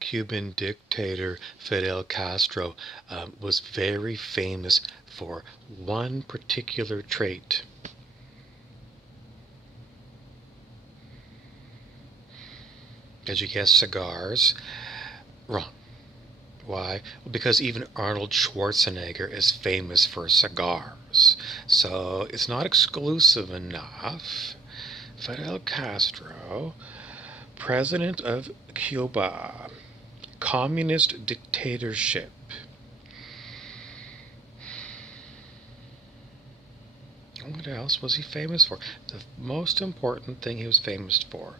Cuban dictator Fidel Castro was very famous for one particular trait. Did you guess cigars? Wrong. Why? Well, because even Arnold Schwarzenegger is famous for cigars. So it's not exclusive enough. Fidel Castro, president of Cuba, communist dictatorship. What else was he famous for? The most important thing he was famous for.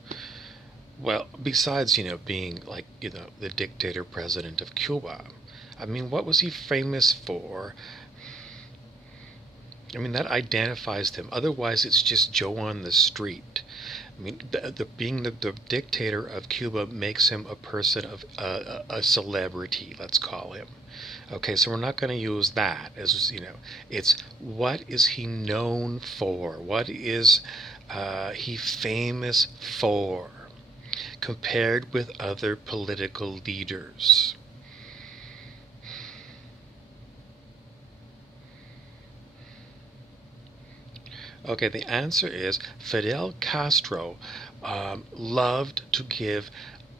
Well, besides, being like, the dictator president of Cuba, I mean, what was he famous for? I mean, that identifies him. Otherwise, it's just Joe on the street. I mean, being the dictator of Cuba makes him a person of a celebrity, let's call him. Okay, so we're not going to use that as, it's what is he known for? What is he famous for compared with other political leaders? Okay, the answer is Fidel Castro loved to give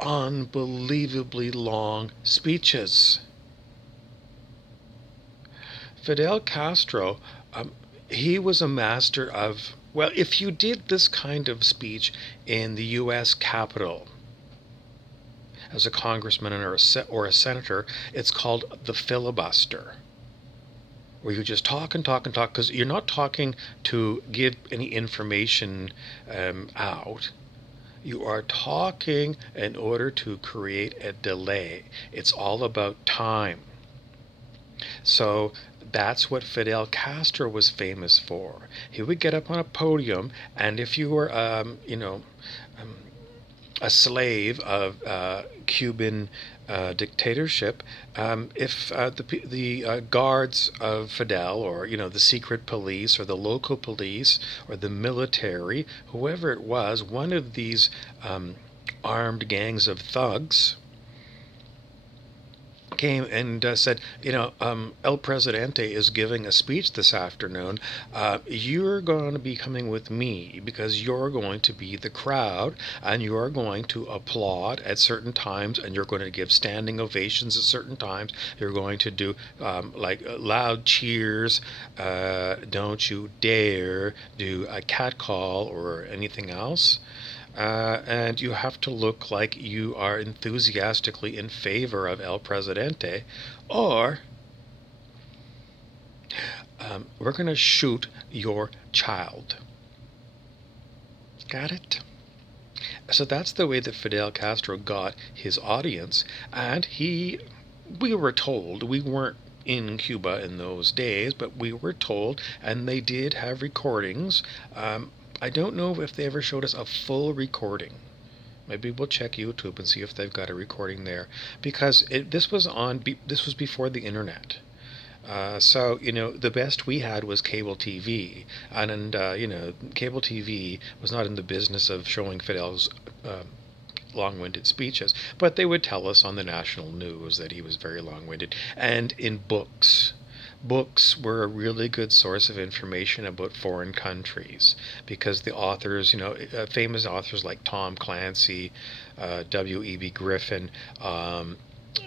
unbelievably long speeches. Fidel Castro, he was a master of, well, if you did this kind of speech in the U.S. Capitol as a congressman or a senator, it's called the filibuster, where you just talk and talk and talk, because you're not talking to give any information out. You are talking in order to create a delay. It's all about time. So that's what Fidel Castro was famous for. He would get up on a podium, and if you were, um, a slave of Cuban dictatorship, if the guards of Fidel, or the secret police, or the local police, or the military, whoever it was, one of these armed gangs of thugs came and said, El Presidente is giving a speech this afternoon. You're going to be coming with me because you're going to be the crowd, and you're going to applaud at certain times, and you're going to give standing ovations at certain times. You're going to do like loud cheers. Don't you dare do a catcall or anything else. And you have to look like you are enthusiastically in favor of El Presidente, or we're going to shoot your child. Got it? So that's the way that Fidel Castro got his audience, and we were told, we weren't in Cuba in those days, but we were told, and they did have recordings. I don't know if they ever showed us a full recording. Maybe we'll check YouTube and see if they've got a recording there, because this was before the internet. So the best we had was cable TV, and cable TV was not in the business of showing Fidel's long-winded speeches, but they would tell us on the national news that he was very long-winded, and in books. Books were a really good source of information about foreign countries, because the authors, famous authors like Tom Clancy, W.E.B. Griffin,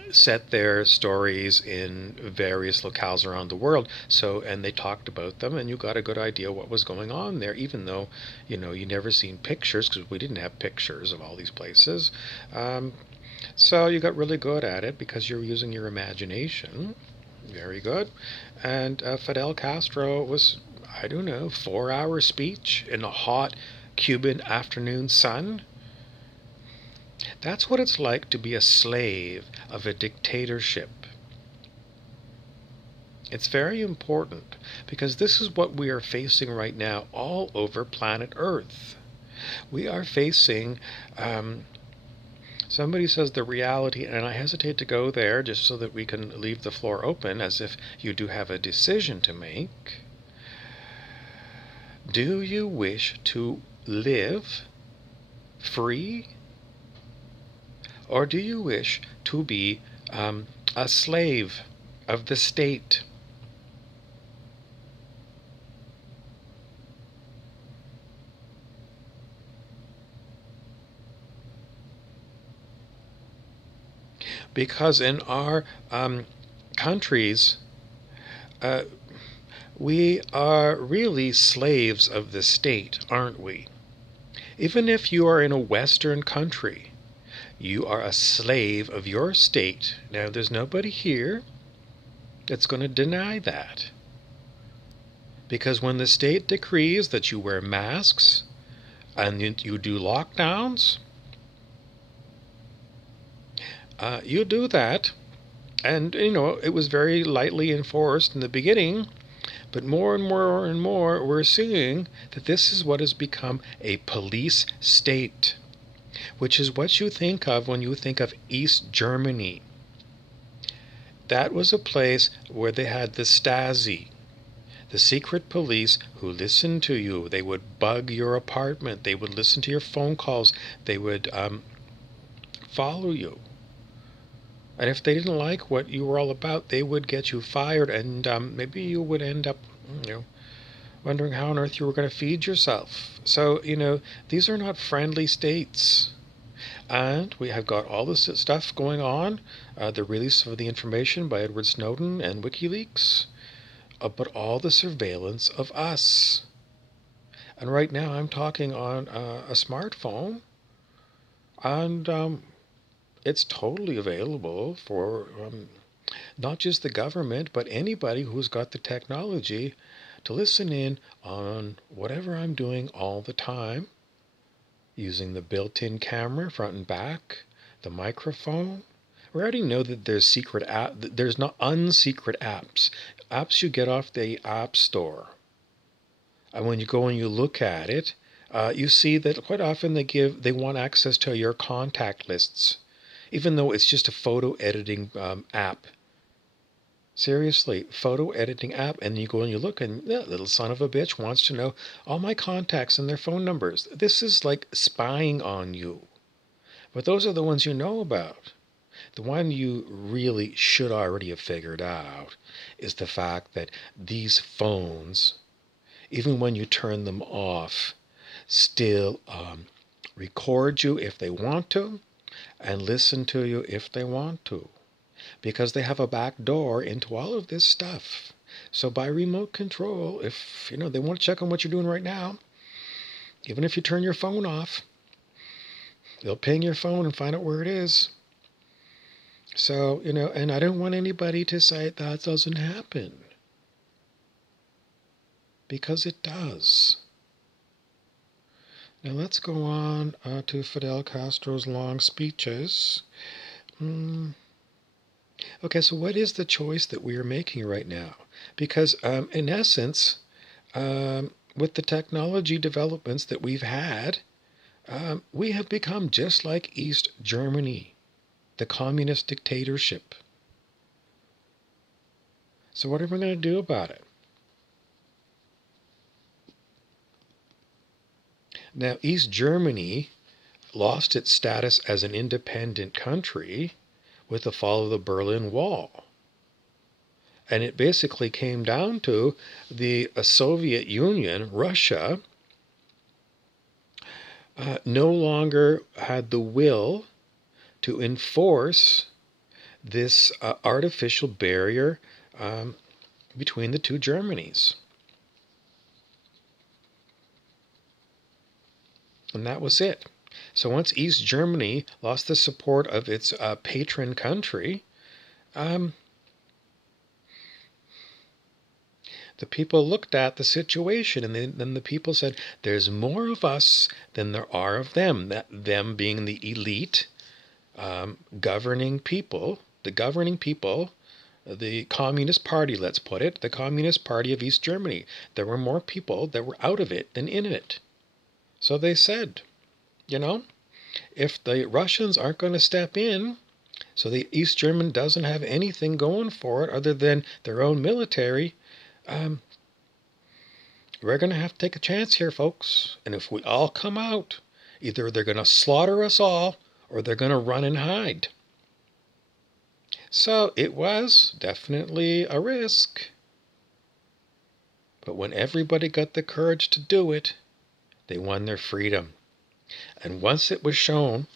set their stories in various locales around the world. So, and they talked about them, and you got a good idea what was going on there, even though, you never seen pictures, because we didn't have pictures of all these places. So you got really good at it because you're using your imagination. Very good. And Fidel Castro was, I don't know, 4-hour speech in a hot Cuban afternoon sun. That's what it's like to be a slave of a dictatorship. It's very important, because this is what we are facing right now all over planet Earth. We are facing, somebody says the reality, and I hesitate to go there just so that we can leave the floor open as if you do have a decision to make. Do you wish to live free Or do you wish to be a slave of the state? Because in our countries, uh, we are really slaves of the state, aren't we? Even if you are in a Western country, you are a slave of your state. Now, there's nobody here that's going to deny that. Because when the state decrees that you wear masks and you do lockdowns, you do that. And, it was very lightly enforced in the beginning, but more and more and more we're seeing that this is what has become a police state, which is what you think of when you think of East Germany. That was a place where they had the Stasi, the secret police who listened to you. They would bug your apartment. They would listen to your phone calls. They would follow you. And if they didn't like what you were all about, they would get you fired, and maybe you would end up, wondering how on earth you were going to feed yourself. So, these are not friendly states. And we have got all this stuff going on, the release of the information by Edward Snowden and WikiLeaks, but all the surveillance of us. And right now I'm talking on a smartphone, and it's totally available for not just the government, but anybody who's got the technology to listen in on whatever I'm doing all the time, using the built-in camera front and back, the microphone. We already know that there's not unsecret apps you get off the App Store. And when you go and you look at it, you see that quite often they want access to your contact lists, even though it's just a photo editing app. Seriously, photo editing app, and you go and you look, and that little son of a bitch wants to know all my contacts and their phone numbers. This is like spying on you. But those are the ones you know about. The one you really should already have figured out is the fact that these phones, even when you turn them off, still record you if they want to and listen to you if they want to, because they have a back door into all of this stuff. So by remote control, if they want to check on what you're doing right now, even if you turn your phone off, they'll ping your phone and find out where it is. So, and I don't want anybody to say that doesn't happen, because it does. Now let's go on to Fidel Castro's long speeches. Okay, so what is the choice that we are making right now? Because in essence, with the technology developments that we've had, we have become just like East Germany, the communist dictatorship. So what are we going to do about it? Now, East Germany lost its status as an independent country with the fall of the Berlin Wall. And it basically came down to the Soviet Union, Russia, no longer had the will to enforce this artificial barrier between the two Germanys. And that was it. So once East Germany lost the support of its patron country, the people looked at the situation, and then the people said, there's more of us than there are of them. Them being the elite governing people, the Communist Party, let's put it, the Communist Party of East Germany. There were more people that were out of it than in it. So they said, if the Russians aren't going to step in, so the East German doesn't have anything going for it other than their own military, we're going to have to take a chance here, folks. And if we all come out, either they're going to slaughter us all, or they're going to run and hide. So it was definitely a risk. But when everybody got the courage to do it, they won their freedom. And once it was shown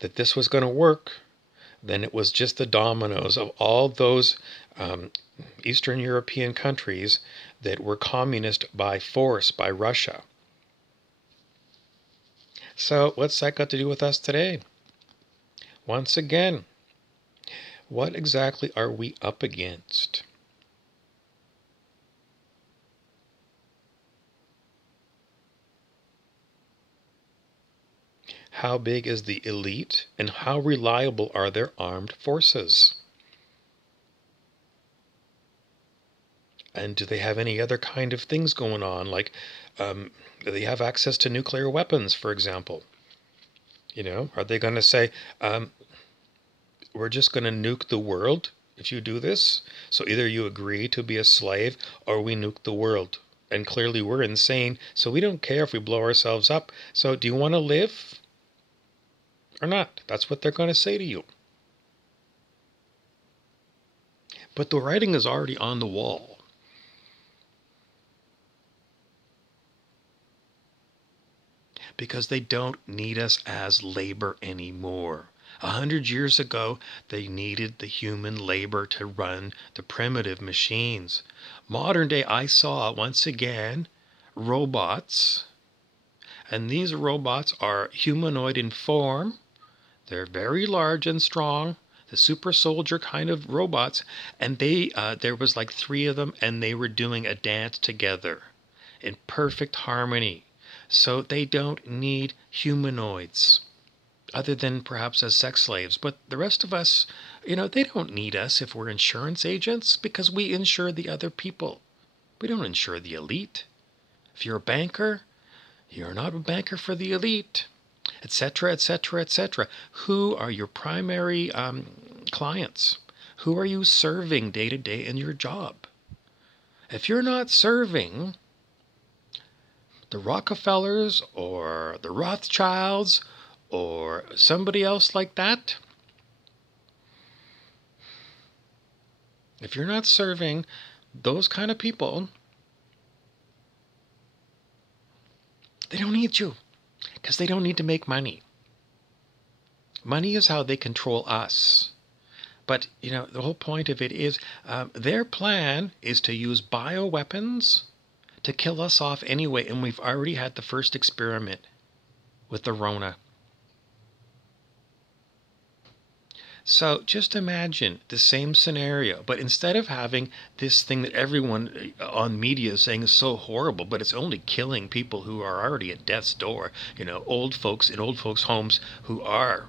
that this was going to work, then it was just the dominoes of all those Eastern European countries that were communist by force by Russia. So what's that got to do with us today? Once again, what exactly are we up against? How big is the elite, and how reliable are their armed forces? And do they have any other kind of things going on, like do they have access to nuclear weapons, for example? Are they going to say, we're just going to nuke the world if you do this? So either you agree to be a slave or we nuke the world. And clearly we're insane, so we don't care if we blow ourselves up. So do you want to live or not? That's what they're going to say to you. But the writing is already on the wall. Because they don't need us as labor anymore. 100 years ago, they needed the human labor to run the primitive machines. Modern day, I saw, once again, robots. And these robots are humanoid in form. They're very large and strong. The super soldier kind of robots. And there was like 3 of them, and they were doing a dance together in perfect harmony. So they don't need humanoids, other than perhaps as sex slaves. But the rest of us, they don't need us if we're insurance agents, because we insure the other people. We don't insure the elite. If you're a banker, you're not a banker for the elite, etc., etc., etc. Who are your primary clients? Who are you serving day to day in your job? If you're not serving the Rockefellers or the Rothschilds or somebody else like that, if you're not serving those kind of people, they don't need you, because they don't need to make money. Money is how they control us. But, the whole point of it is their plan is to use bioweapons to kill us off anyway, and we've already had the first experiment with the Rona. So just imagine the same scenario, but instead of having this thing that everyone on media is saying is so horrible, but it's only killing people who are already at death's door, old folks in old folks' homes who are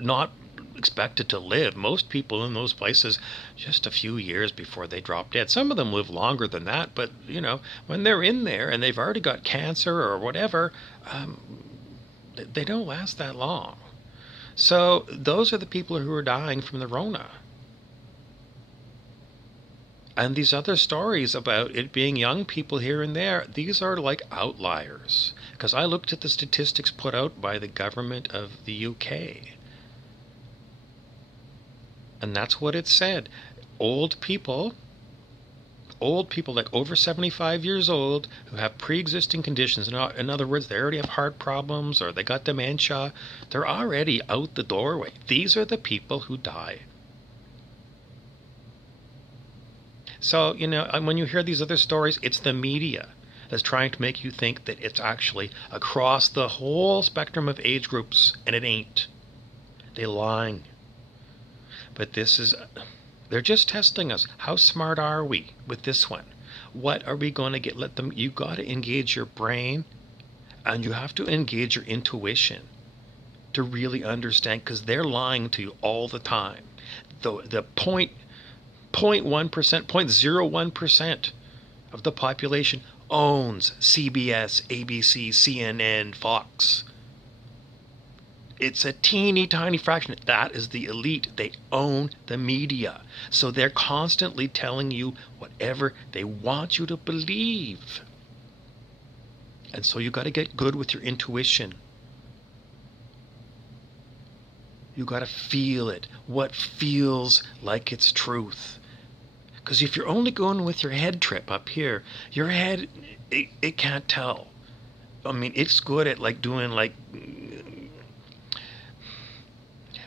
not expected to live. Most people in those places just a few years before they drop dead. Some of them live longer than that, but when they're in there and they've already got cancer or whatever, they don't last that long. So those are the people who are dying from the Rona. And these other stories about it being young people here and there, these are like outliers. Because I looked at the statistics put out by the government of the UK. And that's what it said. Old people like over 75 years old who have pre-existing conditions. In other words, they already have heart problems or they got dementia. They're already out the doorway. These are the people who die. So, when you hear these other stories, it's the media that's trying to make you think that it's actually across the whole spectrum of age groups, and it ain't. They're lying. But they're just testing us. How smart are we with this one? What are we going to get? You got to engage your brain, and you have to engage your intuition to really understand, because they're lying to you all the time. The 0.1%, 0.01% of the population owns CBS, ABC, CNN, Fox. It's a teeny tiny fraction. That is the elite. They own the media. So they're constantly telling you whatever they want you to believe. And so you got to get good with your intuition. You got to feel it. What feels like it's truth. Because if you're only going with your head trip up here, your head, it can't tell. I mean, it's good at like doing like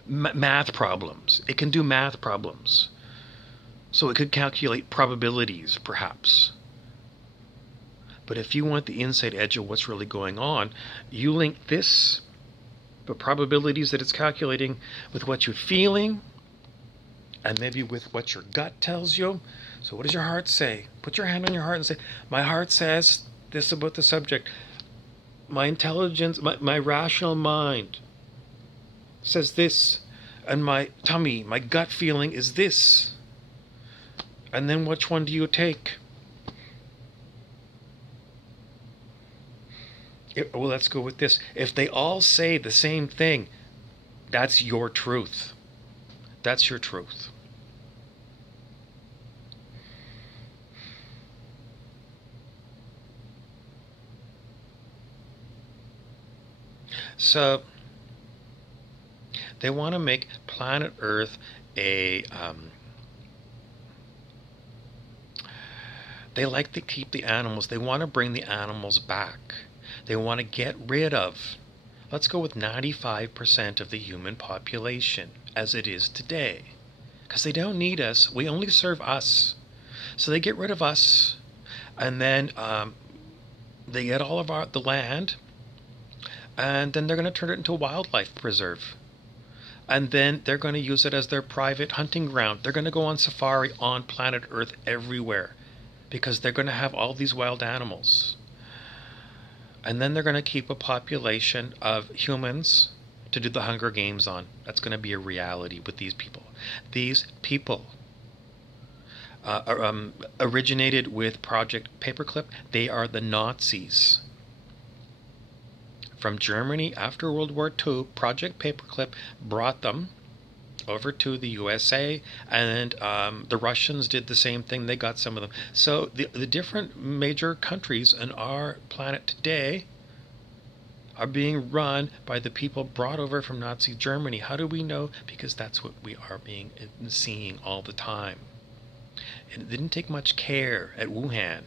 math problems. It can do math problems. So it could calculate probabilities, perhaps. But if you want the inside edge of what's really going on, you link this, the probabilities that it's calculating, with what you're feeling, and maybe with what your gut tells you. So what does your heart say? Put your hand on your heart and say, my heart says this about the subject. My intelligence, my rational mind says this. And my tummy, my gut feeling is this. And then which one do you take? Well, let's go with this. If they all say the same thing, that's your truth. That's your truth. So they want to make planet Earth a they like to keep the animals. They want to bring the animals back. They want to get rid of, let's go with 95% of the human population as it is today. Because they don't need us. We only serve us. So they get rid of us. And then they get all of the land. And then they're going to turn it into a wildlife preserve. And then they're going to use it as their private hunting ground. They're going to go on safari on planet Earth everywhere. Because they're going to have all these wild animals. And then they're going to keep a population of humans to do the Hunger Games on. That's going to be a reality with these people. These people originated with Project Paperclip. They are the Nazis. From Germany after World War II, Project Paperclip brought them over to the USA, and the Russians did the same thing. They got some of them. So the different major countries on our planet today are being run by the people brought over from Nazi Germany. How do we know? Because that's what we are seeing all the time. And it didn't take much care at Wuhan.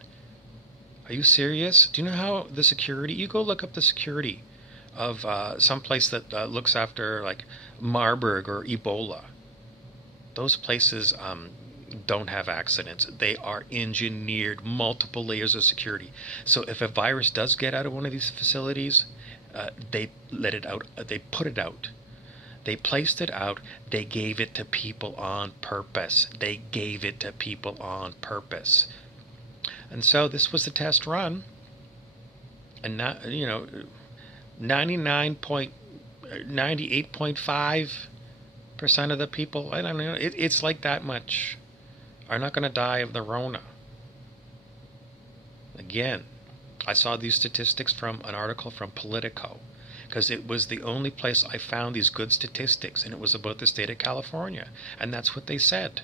Are you serious? Do you know how the security, you go look up the security of some place that looks after like Marburg or Ebola. Those places don't have accidents. They are engineered, multiple layers of security. So if a virus does get out of one of these facilities, they let it out. They put it out. They placed it out. They gave it to people on purpose. They gave it to people on purpose. And so this was the test run. And not, 98.5% of the people, I don't know, it's like that much, are not going to die of the Rona. Again, I saw these statistics from an article from Politico, because it was the only place I found these good statistics, and it was about the state of California, and that's what they said.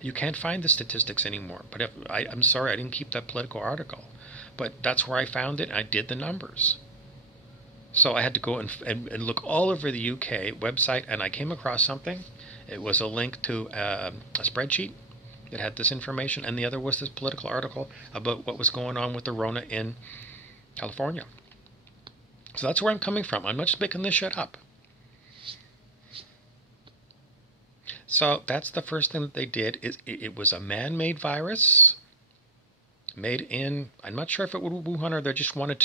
You can't find the statistics anymore, but I'm sorry I didn't keep that Politico article, but that's where I found it, and I did the numbers. So I had to go and look all over the UK website, and I came across something. It was a link to a spreadsheet that had this information, and the other was this political article about what was going on with the Rona in California. So that's where I'm coming from. I'm not just making this shit up. So that's the first thing that they did. It was a man-made virus made in, I'm not sure if it was Wuhan, or they just wanted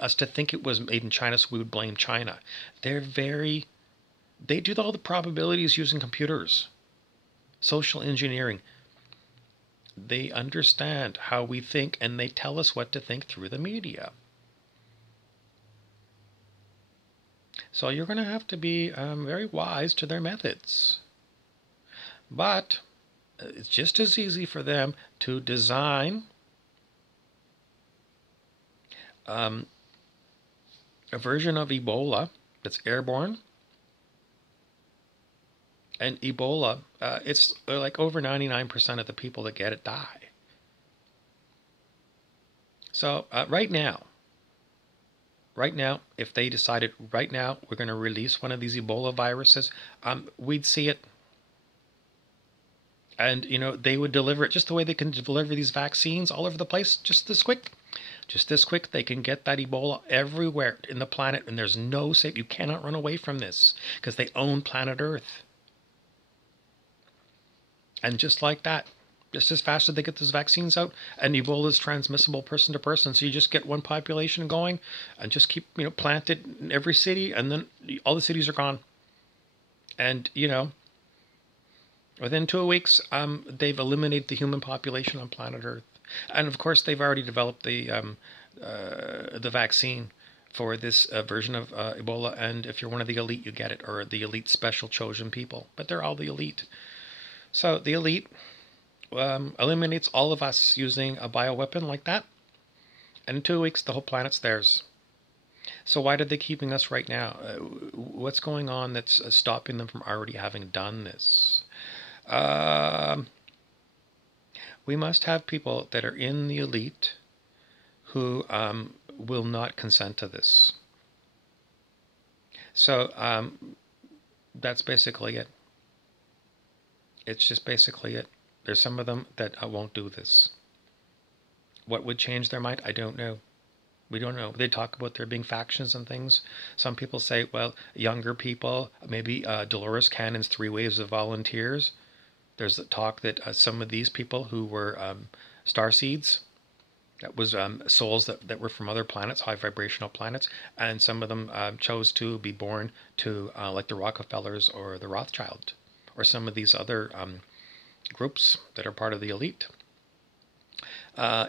us to think it was made in China, so we would blame China. They do all the probabilities using computers. Social engineering. They understand how we think, and they tell us what to think through the media. So you're going to have to be very wise to their methods. But it's just as easy for them to design a version of Ebola that's airborne. And Ebola, it's like over 99% of the people that get it die. So right now, right now, if they decided right now we're going to release one of these Ebola viruses, we'd see it. And, they would deliver it just the way they can deliver these vaccines all over the place, just this quick. Just this quick, they can get that Ebola everywhere in the planet, and there's no safe. You cannot run away from this because they own planet Earth. And just like that, just as fast as they get those vaccines out, and Ebola is transmissible person to person, so you just get one population going, and just keep planted in every city, and then all the cities are gone. And within 2 weeks, they've eliminated the human population on planet Earth, and of course, they've already developed the vaccine for this version of Ebola. And if you're one of the elite, you get it, or the elite special chosen people. But they're all the elite. So the elite eliminates all of us using a bioweapon like that, and in 2 weeks, the whole planet's theirs. So why are they keeping us right now? What's going on that's stopping them from already having done this? We must have people that are in the elite who will not consent to this. So that's basically it. It's just basically it. There's some of them that won't do this. What would change their mind? I don't know. We don't know. They talk about there being factions and things. Some people say, well, younger people, maybe Dolores Cannon's 3 waves of volunteers. There's talk that some of these people who were star seeds, that was souls that were from other planets, high vibrational planets, and some of them chose to be born to like the Rockefellers or the Rothschild, or some of these other groups that are part of the elite,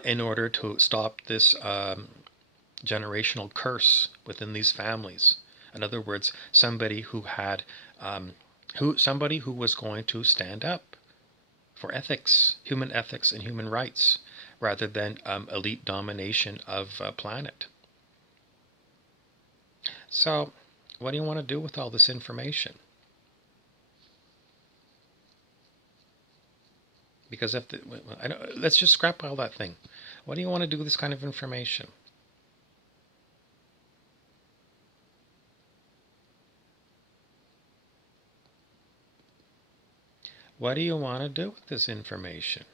in order to stop this generational curse within these families. In other words, somebody who had somebody who was going to stand up for ethics and human rights, rather than elite domination of a planet. So, what do you want to do with all this information? Because let's just scrap all that thing. What do you want to do with this kind of information? What do you want to do with this information?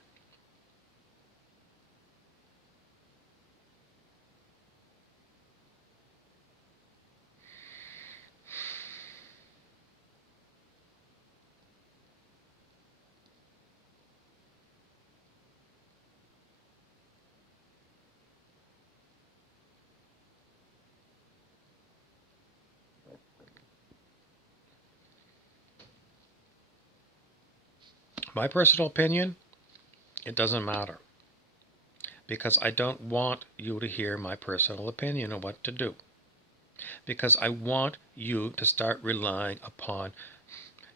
My personal opinion, it doesn't matter. Because I don't want you to hear my personal opinion on what to do. Because I want you to start relying upon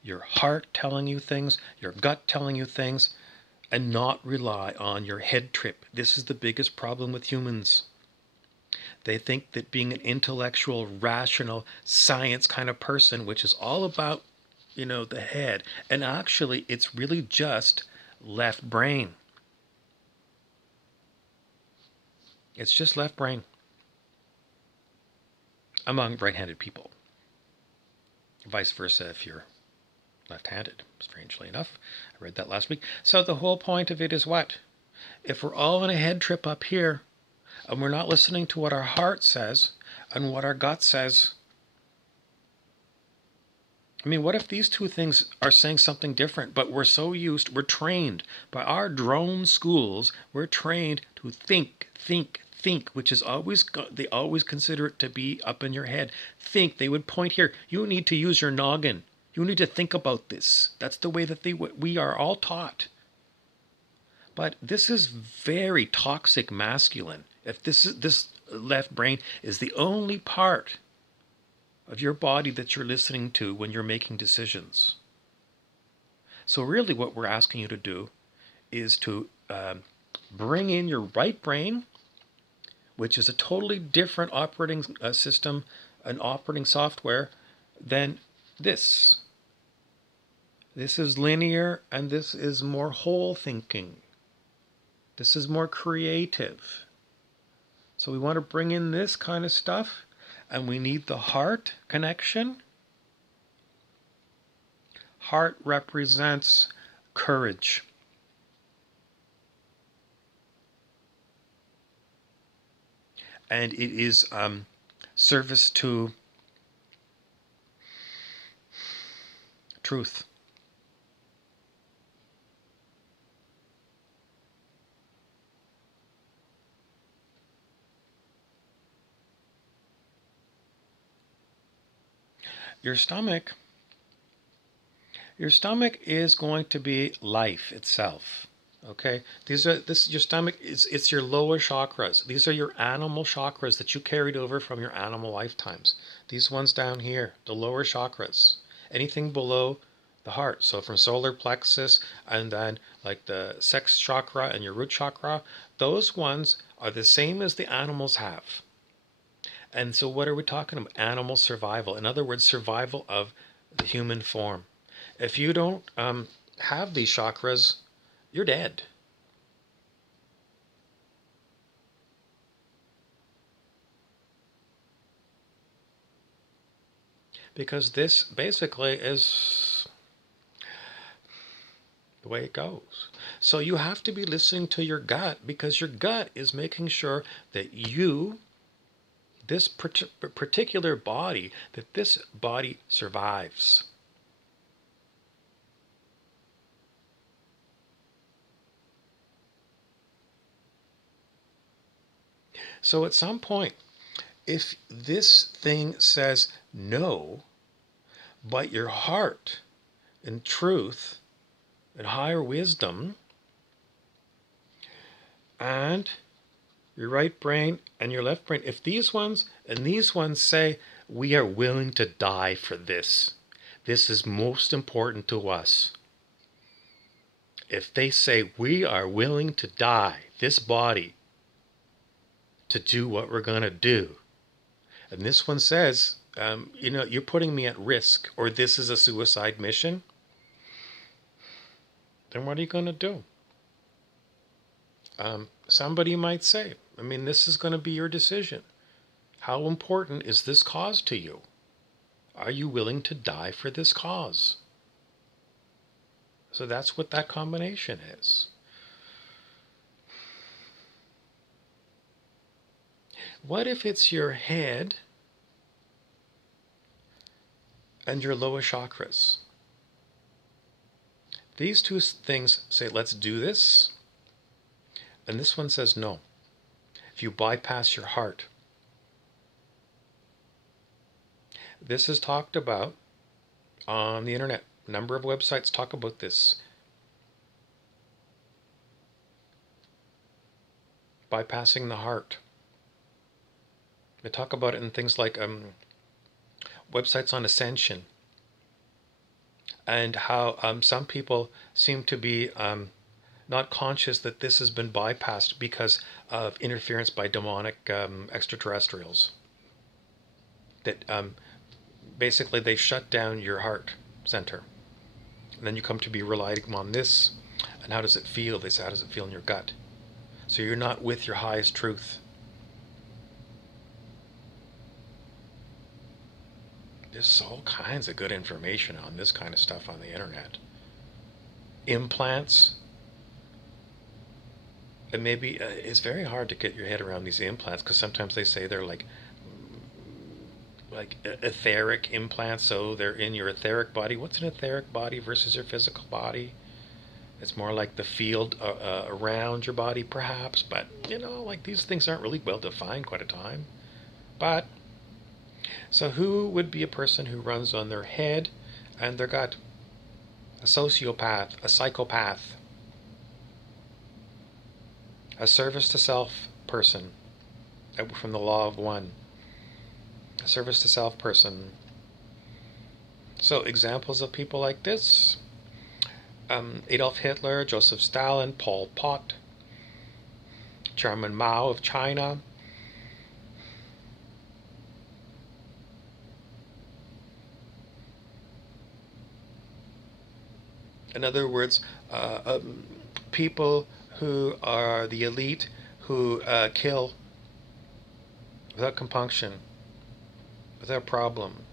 your heart telling you things, your gut telling you things, and not rely on your head trip. This is the biggest problem with humans. They think that being an intellectual, rational, science kind of person, which is all about, the head, and actually it's really just left brain. It's just left brain among right-handed people. Vice versa if you're left-handed, strangely enough. I read that last week. So the whole point of it is what? If we're all in a head trip up here, and we're not listening to what our heart says and what our gut says, I mean, what if these two things are saying something different, but we're trained by our drone schools, we're trained to think, which is they always consider it to be up in your head. Think, they would point here, you need to use your noggin. You need to think about this. That's the way that we are all taught. But this is very toxic masculine. If this left brain is the only part of your body that you're listening to when you're making decisions. So really what we're asking you to do is to bring in your right brain, which is a totally different operating system, an operating software than this. This is linear, and this is more whole thinking. This is more creative. So we want to bring in this kind of stuff, And we need the heart connection. Heart represents courage. And it is service to truth. Your stomach, your stomach is going to be life itself. Okay, your stomach is it's your lower chakras. These are your animal chakras that you carried over from your animal lifetimes. These ones down here, the lower chakras. Anything below the heart. So from solar plexus and then like the sex chakra and your root chakra, those ones are the same as the animals have. And so what are we talking about? Animal survival. In other words, survival of the human form. If you don't have these chakras, you're dead. Because this basically is the way it goes. So you have to be listening to your gut because your gut is making sure that you, this particular body, that this body survives. So at some point, if this thing says no, but your heart and truth and higher wisdom and your right brain and your left brain, if these ones and these ones say, we are willing to die for this, this is most important to us. If they say, we are willing to die, this body, to do what we're going to do, and this one says, you're putting me at risk, or this is a suicide mission, then what are you going to do? Somebody might say, this is going to be your decision. How important is this cause to you? Are you willing to die for this cause? So that's what that combination is. What if it's your head and your lower chakras? These two things say, let's do this. And this one says no. If you bypass your heart. This is talked about on the internet. A number of websites talk about this. Bypassing the heart. They talk about it in things like websites on ascension. And how some people seem to be not conscious that this has been bypassed because of interference by demonic extraterrestrials. That basically they shut down your heart center. And then you come to be relying on this. And how does it feel? They say, how does it feel in your gut? So you're not with your highest truth. There's all kinds of good information on this kind of stuff on the internet. Implants. And maybe it's very hard to get your head around these implants because sometimes they say they're like etheric implants, so they're in your etheric body. What's an etheric body versus your physical body? It's more like the field around your body, perhaps. But like these things aren't really well defined quite a time. But so who would be a person who runs on their head and their gut? A sociopath, a psychopath, a service to self person from the law of one. A service to self person. So examples of people like this: Adolf Hitler, Joseph Stalin, Pol Pot, Chairman Mao of China. In other words, people who are the elite who kill without compunction. without problem.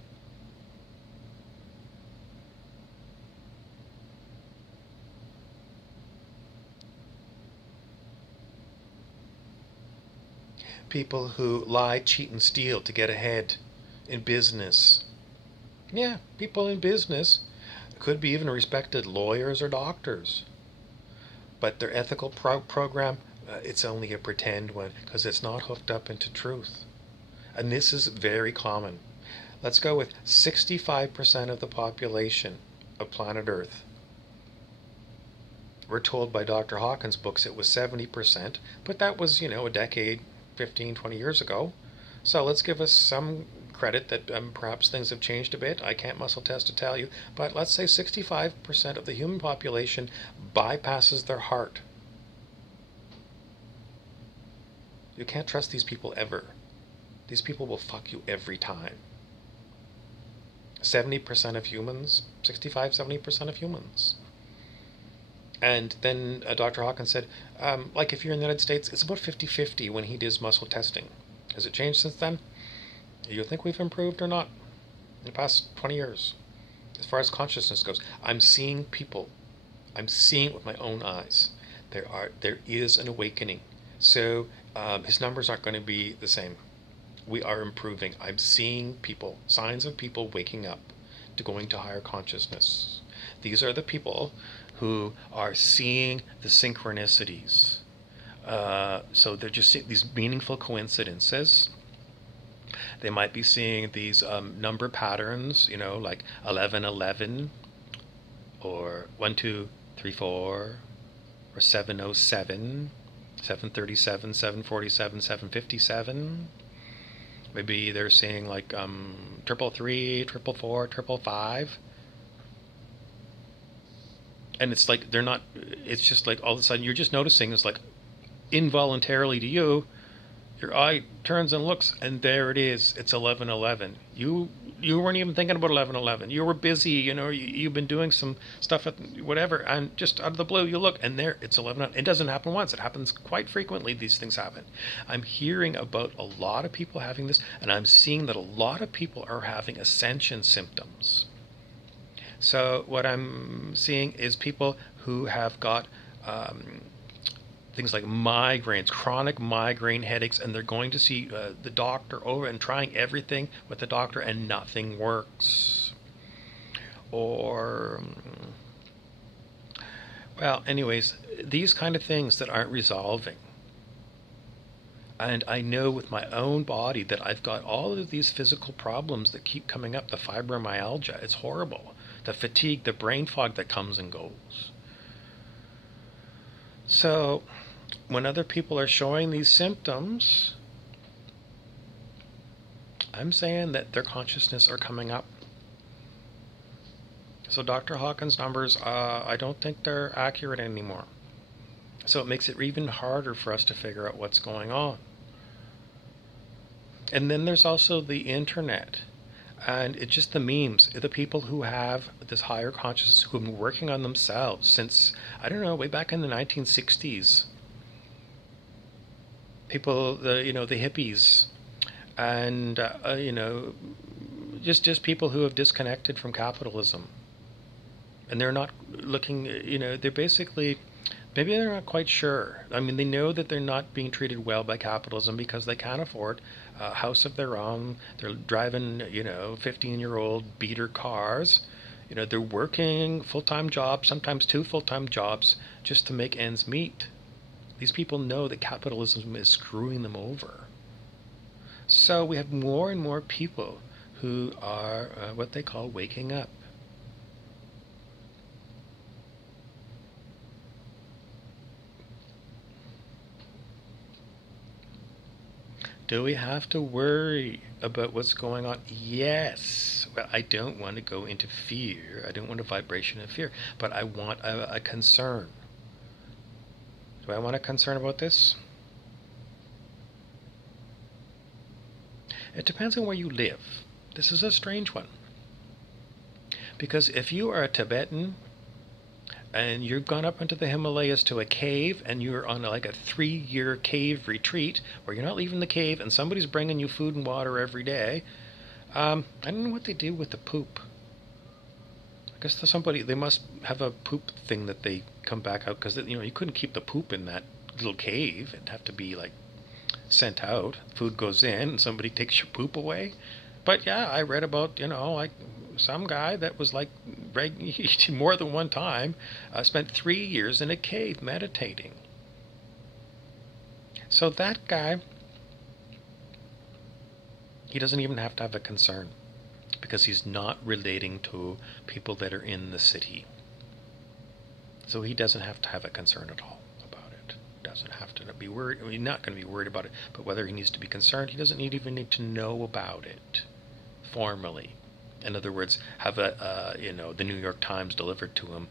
People who lie, cheat, and steal to get ahead in business. Yeah, people in business could be even respected lawyers or doctors, but their ethical program, it's only a pretend one because it's not hooked up into truth. And this is very common. Let's go with 65% of the population of planet Earth. We're told by Dr. Hawkins' books it was 70%, but that was, a decade, 15, 20 years ago. So let's give us some credit that perhaps things have changed a bit. I can't muscle test to tell you, but let's say 65% of the human population bypasses their heart. You can't trust these people ever. These people will fuck you every time. 70% of humans, 65, 70% of humans. And then Dr. Hawkins said, like if you're in the United States, it's about 50-50 when he does muscle testing. Has it changed since then? You think we've improved or not in the past 20 years? As far as consciousness goes, I'm seeing people. I'm seeing it with my own eyes. There is an awakening. So his numbers aren't going to be the same. We are improving. I'm seeing people, signs of people waking up to going to higher consciousness. These are the people who are seeing the synchronicities. So they're just seeing these meaningful coincidences. They might be seeing these number patterns, like 1111 or 1234 or 707, 737, 747, 757. Maybe they're seeing like 333, 444, 555. And it's like they're not, it's just like all of a sudden you're just noticing it's like involuntarily to you, your eye turns and looks, and there it is. It's 11:11. You weren't even thinking about 11:11. You were busy, you've been doing some stuff at whatever, and just out of the blue you look, and there it's 11. It doesn't happen once. It happens quite frequently. These things happen. I'm hearing about a lot of people having this, and I'm seeing that a lot of people are having ascension symptoms. So what I'm seeing is people who have got things like migraines, chronic migraine headaches, and they're going to see the doctor over and trying everything with the doctor and nothing works. Or, well, anyways, these kind of things that aren't resolving. And I know with my own body that I've got all of these physical problems that keep coming up, the fibromyalgia, it's horrible. The fatigue, the brain fog that comes and goes. So when other people are showing these symptoms, I'm saying that their consciousness are coming up. So Dr. Hawkins' numbers, I don't think they're accurate anymore. So it makes it even harder for us to figure out what's going on. And then there's also the internet. And it's just the memes, the people who have this higher consciousness, who've been working on themselves since, I don't know, way back in the 1960s. People, the hippies, and just people who have disconnected from capitalism, and they're not looking. They're basically, maybe they're not quite sure. I mean, they know that they're not being treated well by capitalism because they can't afford a house of their own. They're driving 15-year-old beater cars. They're working full-time jobs, sometimes 2 full-time jobs, just to make ends meet. These people know that capitalism is screwing them over. So we have more and more people who are what they call waking up. Do we have to worry about what's going on? Yes. Well, I don't want to go into fear. I don't want a vibration of fear, but I want a concern. Do I want a concern about this? It depends on where you live. This is a strange one. Because if you are a Tibetan and you've gone up into the Himalayas to a cave and you're on like a 3-year cave retreat where you're not leaving the cave and somebody's bringing you food and water every day, I don't know what they do with the poop. I guess there's somebody, they must have a poop thing that they come back out, because you couldn't keep the poop in that little cave. It'd have to be like sent out. Food goes in, and somebody takes your poop away. But yeah, I read about like some guy that was like more than one time spent 3 years in a cave meditating. So that guy, he doesn't even have to have a concern because he's not relating to people that are in the city. So he doesn't have to have a concern at all about it. Doesn't have to be worried. I mean, not going to be worried about it, but whether he needs to be concerned, he doesn't even need to know about it formally. In other words, have the New York Times delivered to him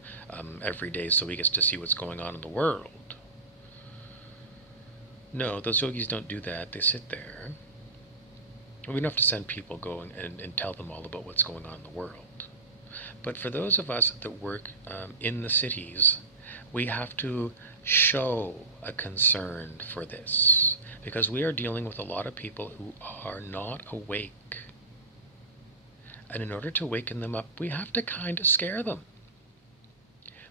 every day so he gets to see what's going on in the world. No, those yogis don't do that. They sit there. We don't have to send people going and tell them all about what's going on in the world. But for those of us that work in the cities, we have to show a concern for this because we are dealing with a lot of people who are not awake. And in order to waken them up, we have to kind of scare them.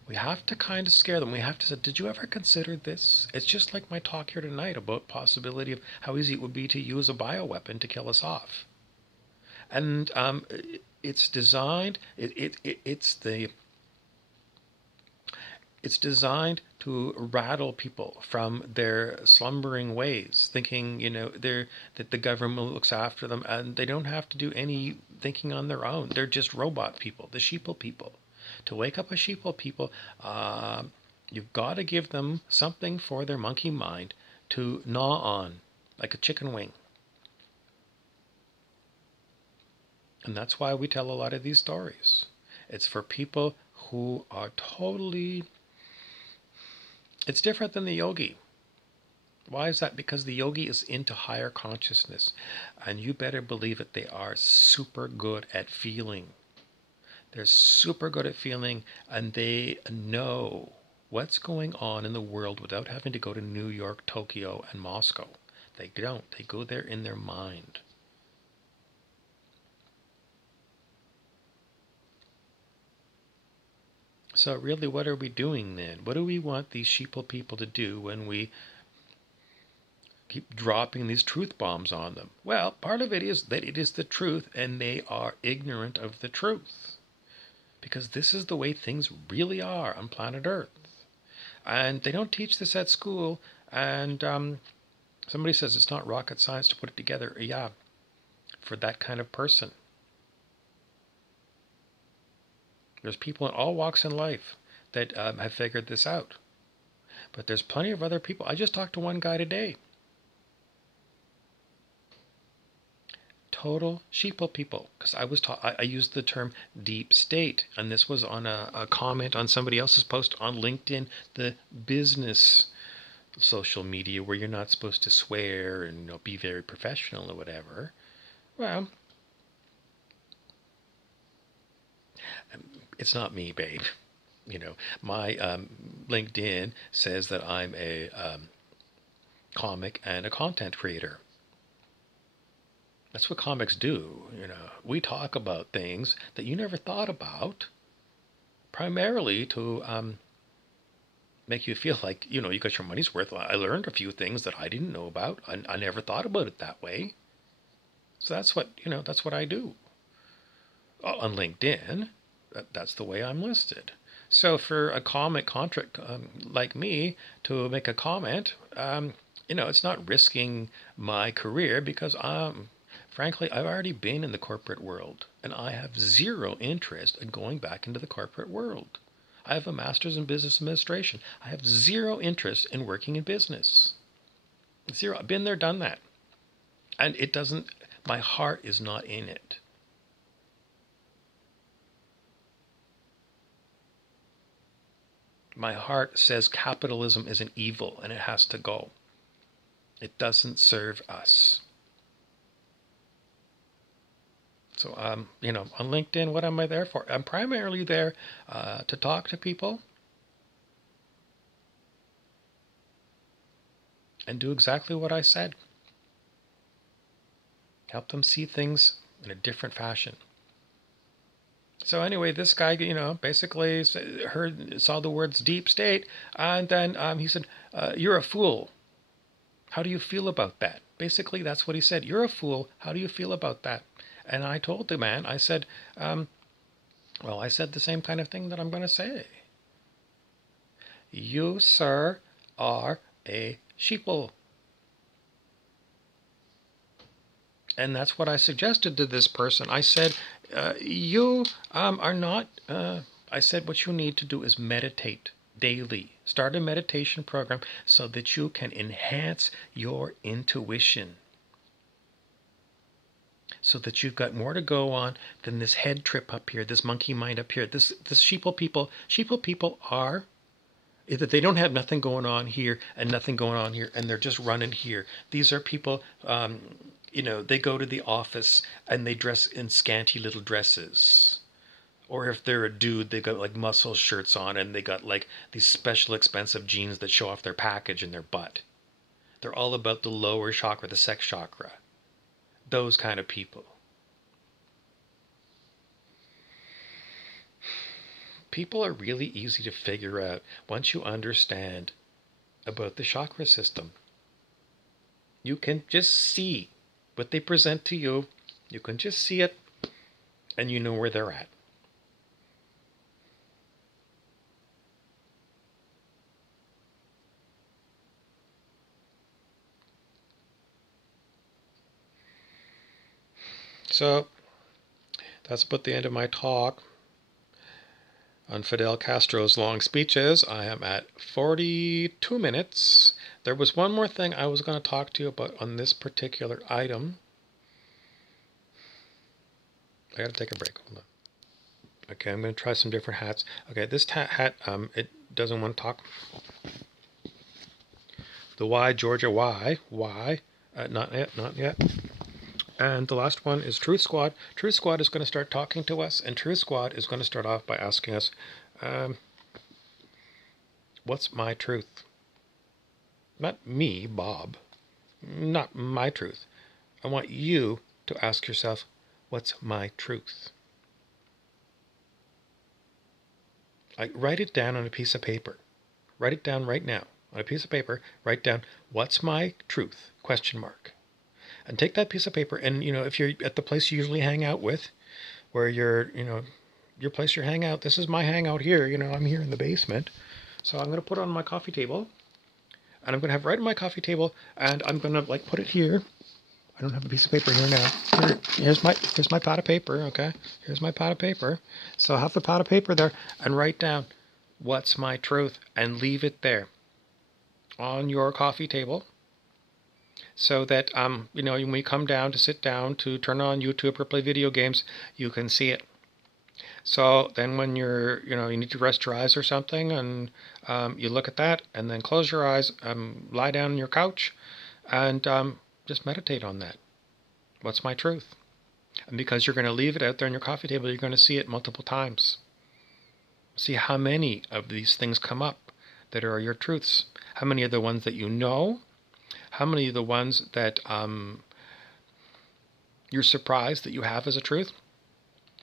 We have to kind of scare them. We have to say, did you ever consider this? It's just like my talk here tonight about possibility of how easy it would be to use a bioweapon to kill us off. And it's designed, it's designed to rattle people from their slumbering ways, thinking, that the government looks after them and they don't have to do any thinking on their own. They're just robot people, the sheeple people. To wake up a sheeple people, you've got to give them something for their monkey mind to gnaw on, like a chicken wing. And that's why we tell a lot of these stories. It's for people who are totally... It's different than the yogi. Why is that? Because the yogi is into higher consciousness. And you better believe it, they are super good at feeling. They're super good at feeling, and they know what's going on in the world without having to go to New York, Tokyo, and Moscow. They don't. They go there in their mind. So really, what are we doing then? What do we want these sheeple people to do when we keep dropping these truth bombs on them? Well, part of it is that it is the truth and they are ignorant of the truth. Because this is the way things really are on planet Earth. And they don't teach this at school. And somebody says it's not rocket science to put it together. Yeah, for that kind of person. There's people in all walks in life that have figured this out. But there's plenty of other people. I just talked to one guy today. Total sheeple people. Because I used the term deep state. And this was on a comment on somebody else's post on LinkedIn, the business social media where you're not supposed to swear and be very professional or whatever. Well, it's not me, babe. My LinkedIn says that I'm a comic and a content creator. That's what comics do. We talk about things that you never thought about, primarily to make you feel like you got your money's worth. I learned a few things that I didn't know about. I never thought about it that way. So that's what I do. On LinkedIn, that's the way I'm listed. So for a comic contract like me to make a comment, it's not risking my career because frankly, I've already been in the corporate world and I have zero interest in going back into the corporate world. I have a master's in business administration. I have zero interest in working in business. Zero. I've been there, done that. And my heart is not in it. My heart says capitalism is an evil and it has to go. It doesn't serve us. So, on LinkedIn, what am I there for? I'm primarily there to talk to people and do exactly what I said. Help them see things in a different fashion. So anyway, this guy, basically saw the words deep state, and then he said, "You're a fool. How do you feel about that?" Basically, that's what he said. "You're a fool. How do you feel about that?" And I told the man, I said, well, I said the same kind of thing that I'm going to say. You, sir, are a sheeple. And that's what I suggested to this person. I said, you are not, I said, what you need to do is meditate daily. Start a meditation program so that you can enhance your intuition. So that you've got more to go on than this head trip up here, this monkey mind up here. This sheeple people are either they don't have nothing going on here and nothing going on here, and they're just running here. These are people, they go to the office and they dress in scanty little dresses. Or if they're a dude, they got like muscle shirts on and they got like these special expensive jeans that show off their package and their butt. They're all about the lower chakra, the sex chakra. Those kind of people. People are really easy to figure out once you understand about the chakra system. You can just see what they present to you. You can just see it, and you know where they're at. So that's about the end of my talk on Fidel Castro's long speeches. I am at 42 minutes. There was one more thing I was going to talk to you about on this particular item. I got to take a break. Hold on. Okay, I'm going to try some different hats. Okay, this hat, it doesn't want to talk. The Y, Georgia Y. Not yet. And the last one is Truth Squad. Truth Squad is going to start talking to us, and Truth Squad is going to start off by asking us, what's my truth? Not me, Bob. Not my truth. I want you to ask yourself, what's my truth? Like, write it down on a piece of paper. Write it down right now. On a piece of paper, write down, what's my truth? Question mark. And take that piece of paper and, if you're at the place you usually hang out with, where you're, your place you hang out, this is my hangout here, I'm here in the basement. So I'm going to put it on my coffee table, and I'm going to have right on my coffee table, and I'm going to put it here. I don't have a piece of paper here now. Here's my pad of paper, okay? Here's my pad of paper. So I'll have the pad of paper there and write down, what's my truth? And leave it there on your coffee table. So that, when you come down to sit down to turn on YouTube or play video games, you can see it. So then when you're, you need to rest your eyes or something, and you look at that, and then close your eyes, lie down on your couch, and just meditate on that. What's my truth? And because you're going to leave it out there on your coffee table, you're going to see it multiple times. See how many of these things come up that are your truths. How many are the ones that you know? How many are the ones that you're surprised that you have as a truth?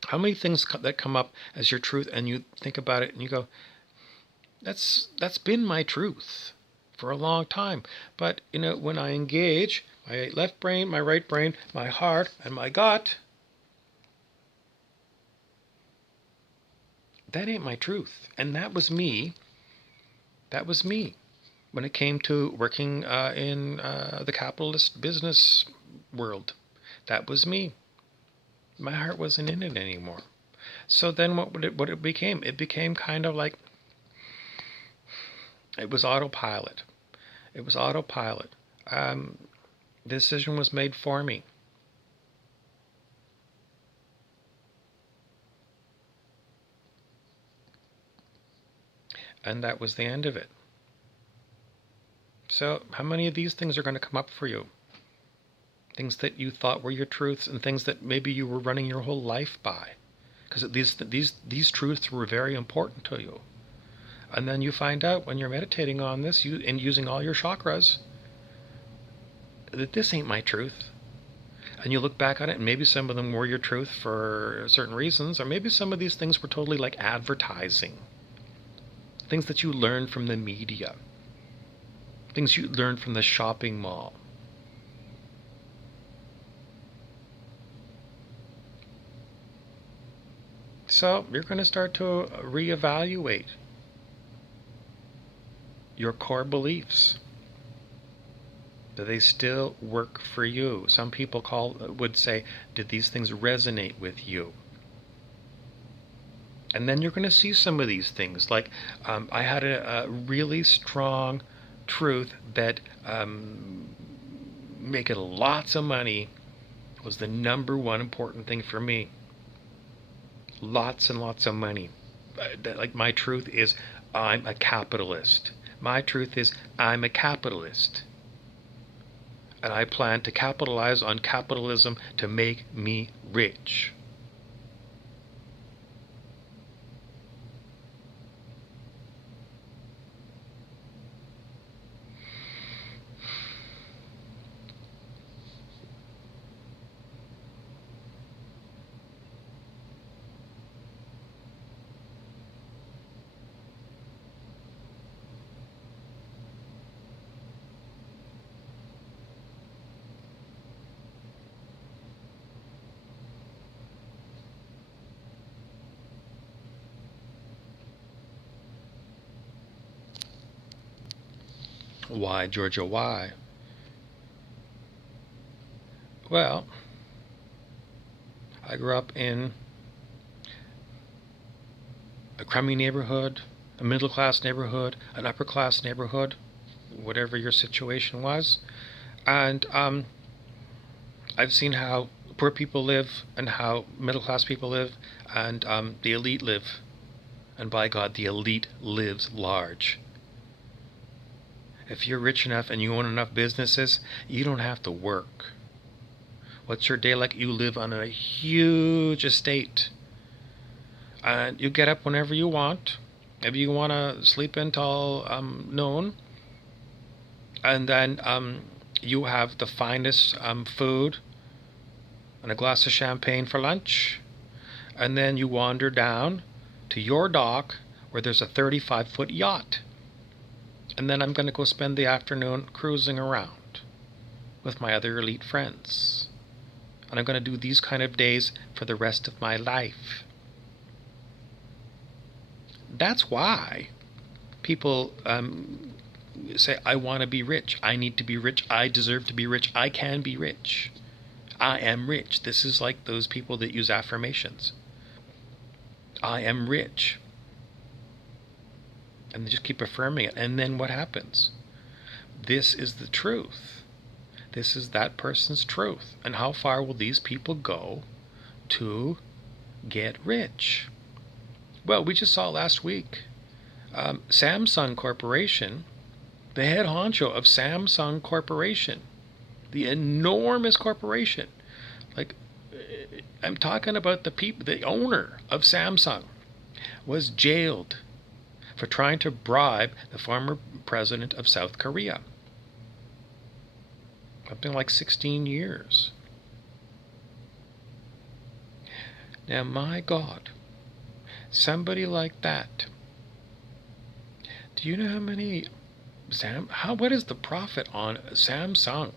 How many things that come up as your truth, and you think about it and you go, that's been my truth for a long time. But, when I engage my left brain, my right brain, my heart, and my gut, that ain't my truth. And that was me. That was me. When it came to working in the capitalist business world. That was me. My heart wasn't in it anymore. So then what it became? It became kind of like, it was autopilot. It was autopilot. The decision was made for me. And that was the end of it. So how many of these things are going to come up for you? Things that you thought were your truths, and things that maybe you were running your whole life by. Because these truths were very important to you. And then you find out when you're meditating on this and using all your chakras that this ain't my truth. And you look back on it, and maybe some of them were your truth for certain reasons, or maybe some of these things were totally like advertising. Things that you learned from the media. Things you learned from the shopping mall. So you're going to start to reevaluate your core beliefs. Do they still work for you? Some people would say, did these things resonate with you? And then you're going to see some of these things. Like I had a really strong truth that making lots of money was the number one important thing for me. Lots and lots of money. Like my truth is, I'm a capitalist. My truth is, I'm a capitalist. And I plan to capitalize on capitalism to make me rich. Why, Georgia, why? Well, I grew up in a crummy neighborhood, a middle class neighborhood, an upper class neighborhood, whatever your situation was. And I've seen how poor people live and how middle class people live and the elite live. And by God, the elite lives large. If you're rich enough and you own enough businesses, you don't have to work. What's your day like? You live on a huge estate. And you get up whenever you want. If you want to sleep until noon. And then you have the finest food and a glass of champagne for lunch. And then you wander down to your dock where there's a 35-foot yacht. And then I'm going to go spend the afternoon cruising around with my other elite friends. And I'm going to do these kind of days for the rest of my life. That's why people say, I want to be rich. I need to be rich. I deserve to be rich. I can be rich. I am rich. This is like those people that use affirmations. I am rich. And they just keep affirming it. And then what happens? This is the truth. This is that person's truth. And how far will these people go to get rich? Well, we just saw last week, Samsung Corporation, the head honcho of Samsung Corporation, the enormous corporation. Like, I'm talking about the owner of Samsung was jailed for trying to bribe the former president of South Korea. Something like 16 years. Now, my God, somebody like that, do you know how many, what is the profit on Samsung?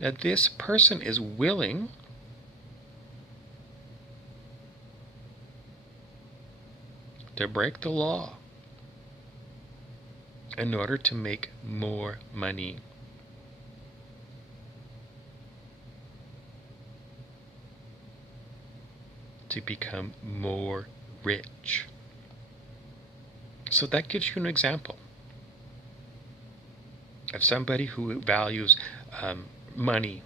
Now, this person is willing to break the law in order to make more money. To become more rich. So that gives you an example of somebody who values money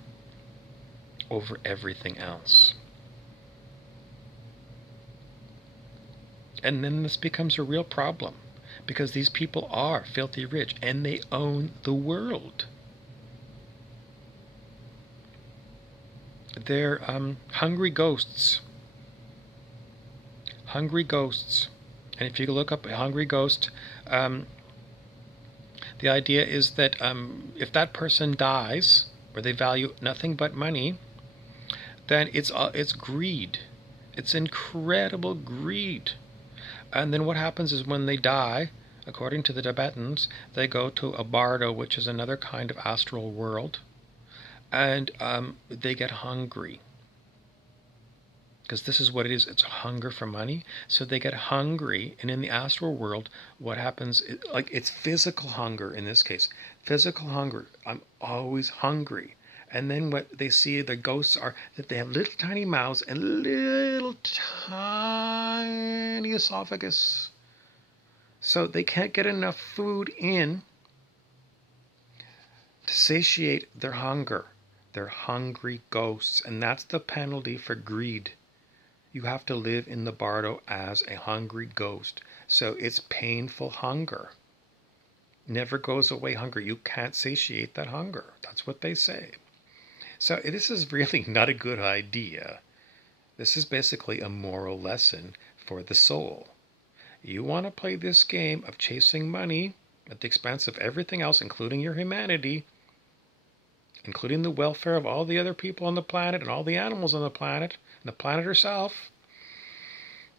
over everything else. And then this becomes a real problem because these people are filthy rich and they own the world. They're hungry ghosts. Hungry ghosts. And if you look up a hungry ghost, the idea is that if that person dies, where they value nothing but money, then it's greed. It's incredible greed. And then what happens is when they die, according to the Tibetans, they go to a bardo, which is another kind of astral world, and they get hungry. Because this is what it is, it's hunger for money. So they get hungry, and in the astral world, what happens, like it's physical hunger in this case. Physical hunger. I'm always hungry. And then what they see, the ghosts are that they have little tiny mouths and little tiny esophagus. So they can't get enough food in to satiate their hunger. They're hungry ghosts, and that's the penalty for greed. You have to live in the bardo as a hungry ghost. So it's painful hunger. Never goes away hunger. You can't satiate that hunger. That's what they say. So this is really not a good idea. This is basically a moral lesson for the soul. You want to play this game of chasing money at the expense of everything else, including your humanity, including the welfare of all the other people on the planet and all the animals on the planet, and the planet herself.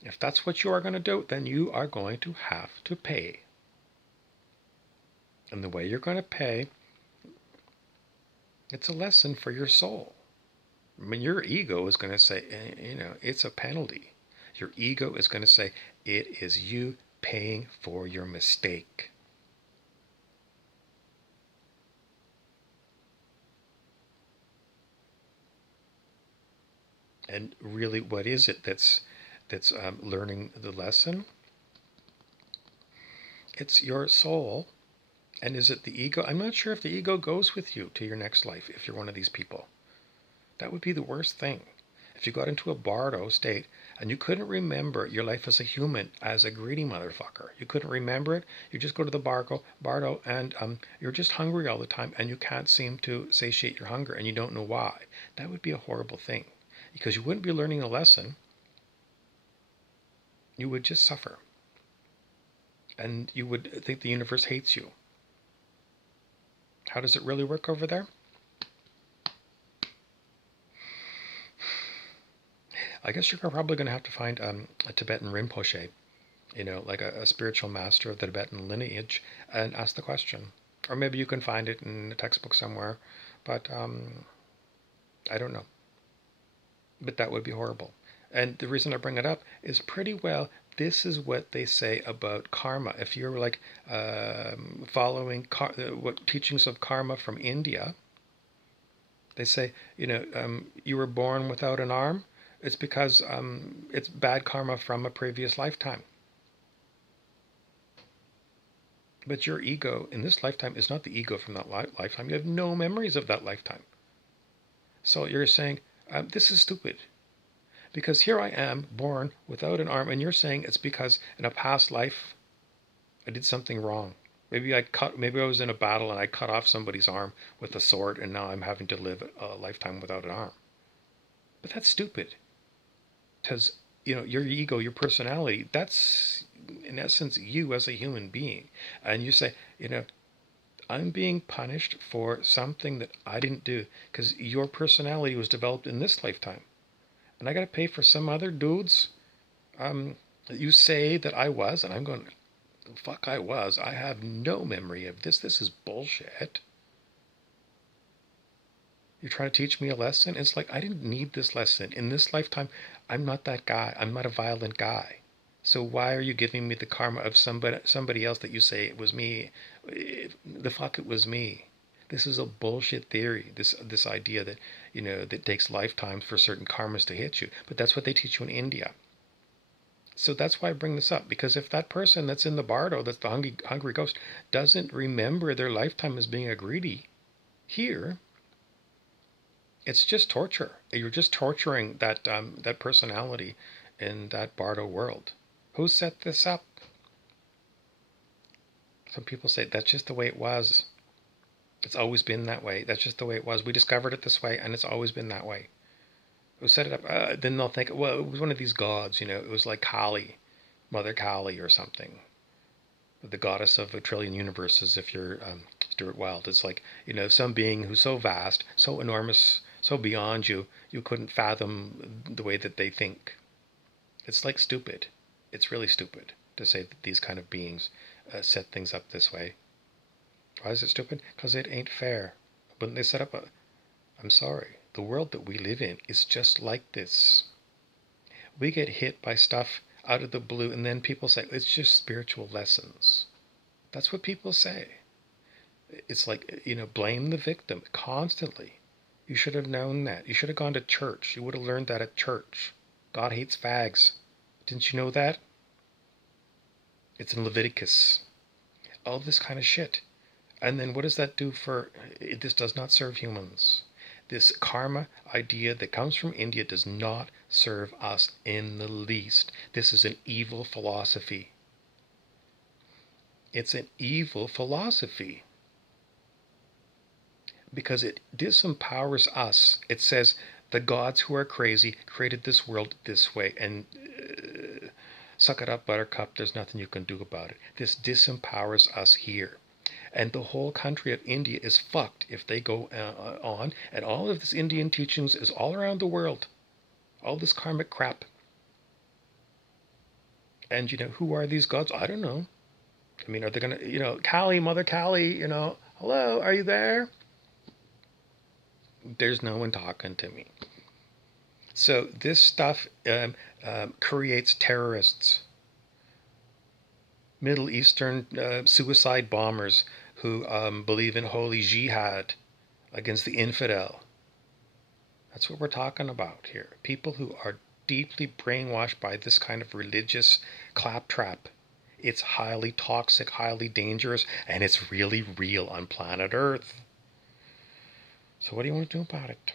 If that's what you are going to do, then you are going to have to pay. And the way you're going to pay, it's a lesson for your soul. I mean, your ego is going to say, it's a penalty. Your ego is going to say, it is you paying for your mistake. And really, what is it that's learning the lesson? It's your soul. And is it the ego? I'm not sure if the ego goes with you to your next life if you're one of these people. That would be the worst thing. If you got into a bardo state and you couldn't remember your life as a human, as a greedy motherfucker, you couldn't remember it, you just go to the bardo and you're just hungry all the time and you can't seem to satiate your hunger and you don't know why. That would be a horrible thing because you wouldn't be learning a lesson. You would just suffer. And you would think the universe hates you. How does it really work over there? I guess you're probably going to have to find a Tibetan Rinpoche, like a spiritual master of the Tibetan lineage, and ask the question. Or maybe you can find it in a textbook somewhere, but I don't know. But that would be horrible. And the reason I bring it up is pretty well, this is what they say about karma. If you're like following what teachings of karma from India, they say, you were born without an arm. It's because it's bad karma from a previous lifetime. But your ego in this lifetime is not the ego from that lifetime. You have no memories of that lifetime. So you're saying, this is stupid. Because here I am, born without an arm, and you're saying it's because in a past life I did something wrong. Maybe I was in a battle and I cut off somebody's arm with a sword, and now I'm having to live a lifetime without an arm. But that's stupid. Because, your ego, your personality, that's, in essence, you as a human being. And you say, I'm being punished for something that I didn't do because your personality was developed in this lifetime. And I got to pay for some other dudes you say that I was, and I'm going, fuck, I was. I have no memory of this. This is bullshit. You're trying to teach me a lesson? It's like, I didn't need this lesson. In this lifetime, I'm not that guy. I'm not a violent guy. So why are you giving me the karma of somebody else that you say it was me? The fuck it was me. This is a bullshit theory. This idea that, that takes lifetimes for certain karmas to hit you. But that's what they teach you in India. So that's why I bring this up. Because if that person that's in the bardo, that's the hungry ghost, doesn't remember their lifetime as being a greedy here, it's just torture. You're just torturing that personality in that bardo world. Who set this up? Some people say that's just the way it was. It's always been that way. That's just the way it was. We discovered it this way, and it's always been that way. Who set it up? Then they'll think, well, it was one of these gods. It was like Kali, Mother Kali or something. the goddess of a trillion universes, if you're Stuart Wilde. It's like, some being who's so vast, so enormous, so beyond you, you couldn't fathom the way that they think. It's like stupid. It's really stupid to say that these kind of beings set things up this way. Why is it stupid? Because it ain't fair. Wouldn't they set up a... I'm sorry. The world that we live in is just like this. We get hit by stuff out of the blue, and then people say, it's just spiritual lessons. That's what people say. It's like, blame the victim constantly. You should have known that. You should have gone to church. You would have learned that at church. God hates fags. Didn't you know that? It's in Leviticus. All this kind of shit. And then what does that do for... This does not serve humans. This karma idea that comes from India does not serve us in the least. This is an evil philosophy. It's an evil philosophy. Because it disempowers us. It says the gods who are crazy created this world this way, and suck it up, buttercup, there's nothing you can do about it. This disempowers us here. And the whole country of India is fucked if they go on. And all of this Indian teachings is all around the world. All this karmic crap. And, who are these gods? I don't know. I mean, are they going to, Kali, Mother Kali, hello, are you there? There's no one talking to me. So this stuff creates terrorists. Middle Eastern suicide bombers who believe in holy jihad against the infidel. That's what we're talking about here. People who are deeply brainwashed by this kind of religious claptrap. It's highly toxic, highly dangerous, and it's really real on planet Earth. So what do you want to do about it?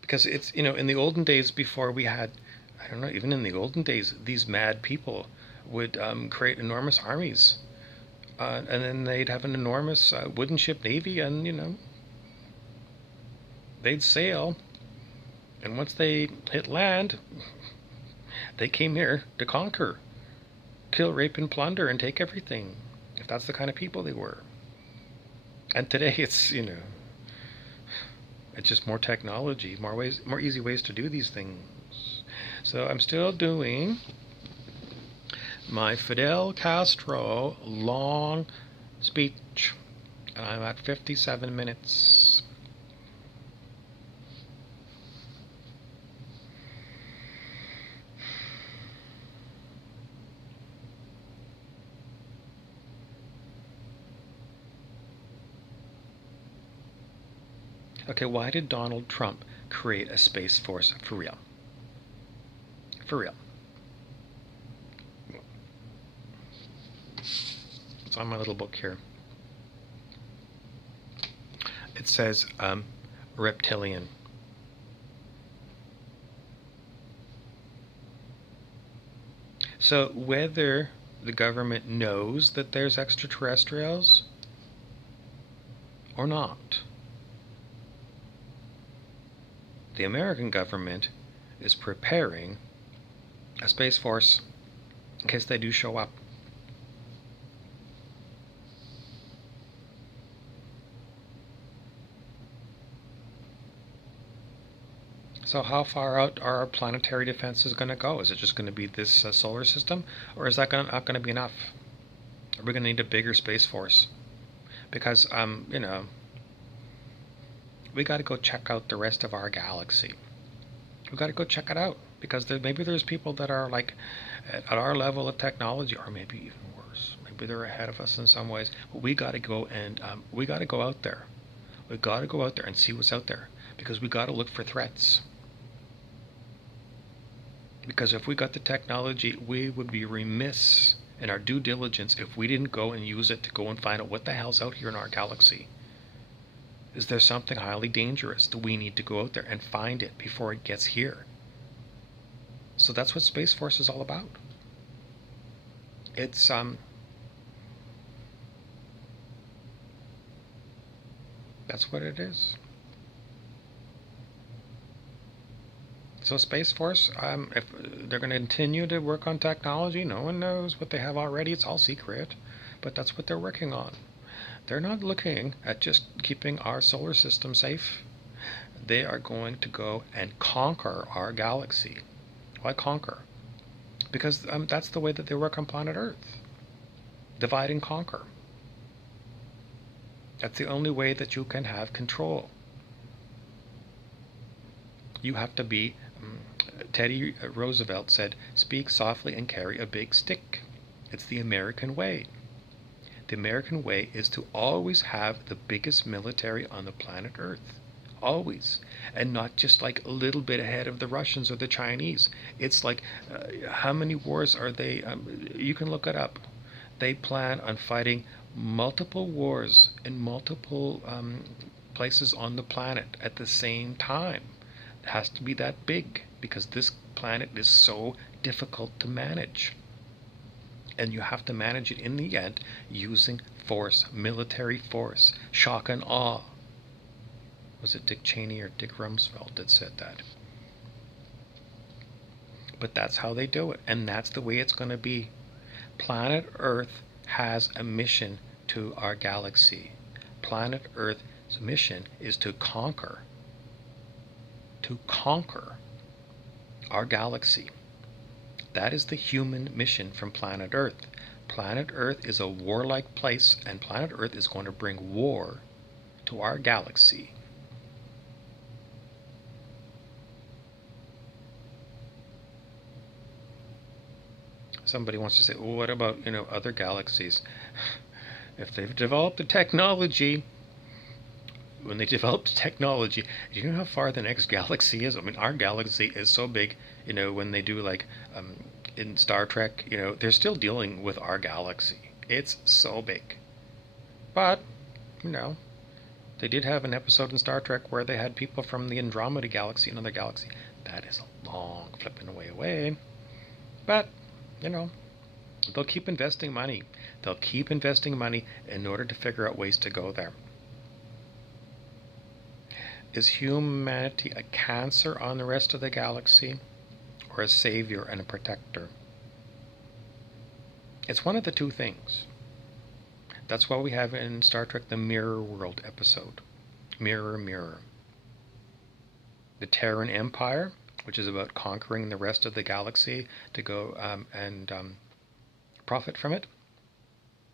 Because it's, in the olden days before we had, I don't know, even in the olden days, these mad people would create enormous armies. And then they'd have an enormous wooden ship navy, and, they'd sail. And once they hit land, they came here to conquer, kill, rape, and plunder, and take everything. If that's the kind of people they were. And today it's, it's just more technology, more easy ways to do these things. So I'm still doing my Fidel Castro long speech, and I'm at 57 minutes. Okay, why did Donald Trump create a Space Force for real? For real. It's on my little book here. It says reptilian. So whether the government knows that there's extraterrestrials or not, the American government is preparing a Space Force in case they do show up. So how far out are our planetary defenses going to go? Is it just going to be this solar system? Or is that not going to be enough? Are we going to need a bigger Space Force? Because, we got to go check out the rest of our galaxy. We got to go check it out. Because maybe there's people that are like at our level of technology, or maybe even worse. Maybe they're ahead of us in some ways. But we got to go and we got to go out there. We got to go out there and see what's out there. Because we got to look for threats. Because if we got the technology, we would be remiss in our due diligence if we didn't go and use it to go and find out what the hell's out here in our galaxy. Is there something highly dangerous that we need to go out there and find it before it gets here? So that's what Space Force is all about. It's that's what it is. So Space Force, if they're going to continue to work on technology, no one knows what they have already. It's all secret, but that's what they're working on. They're not looking at just keeping our solar system safe. They are going to go and conquer our galaxy. Why conquer? Because that's the way that they work on planet Earth. Divide and conquer. That's the only way that you can have control. You have to be, Teddy Roosevelt said, speak softly and carry a big stick. It's the American way. The American way is to always have the biggest military on the planet Earth. Always. And not just like a little bit ahead of the Russians or the Chinese. It's like, how many wars are they? You can look it up. They plan on fighting multiple wars in multiple places on the planet at the same time. It has to be that big because this planet is so difficult to manage. And you have to manage it in the end using force, military force, shock and awe. Was it Dick Cheney or Dick Rumsfeld that said that? But that's how they do it, and that's the way it's going to be. Planet Earth has a mission to our galaxy. Planet Earth's mission is to conquer our galaxy. That is the human mission from planet Earth. Planet Earth is a warlike place, and planet Earth is going to bring war to our galaxy. Somebody wants to say, well, what about, other galaxies? If they've developed the technology, when they developed technology, do you know how far the next galaxy is? I mean, our galaxy is so big, when they do like in Star Trek, they're still dealing with our galaxy. It's so big. But, they did have an episode in Star Trek where they had people from the Andromeda galaxy, another galaxy. That is a long flipping way away. But, they'll keep investing money. They'll keep investing money in order to figure out ways to go there. Is humanity a cancer on the rest of the galaxy, or a savior and a protector? It's one of the two things. That's why we have in Star Trek the Mirror World episode. Mirror, mirror. The Terran Empire, which is about conquering the rest of the galaxy to go and profit from it,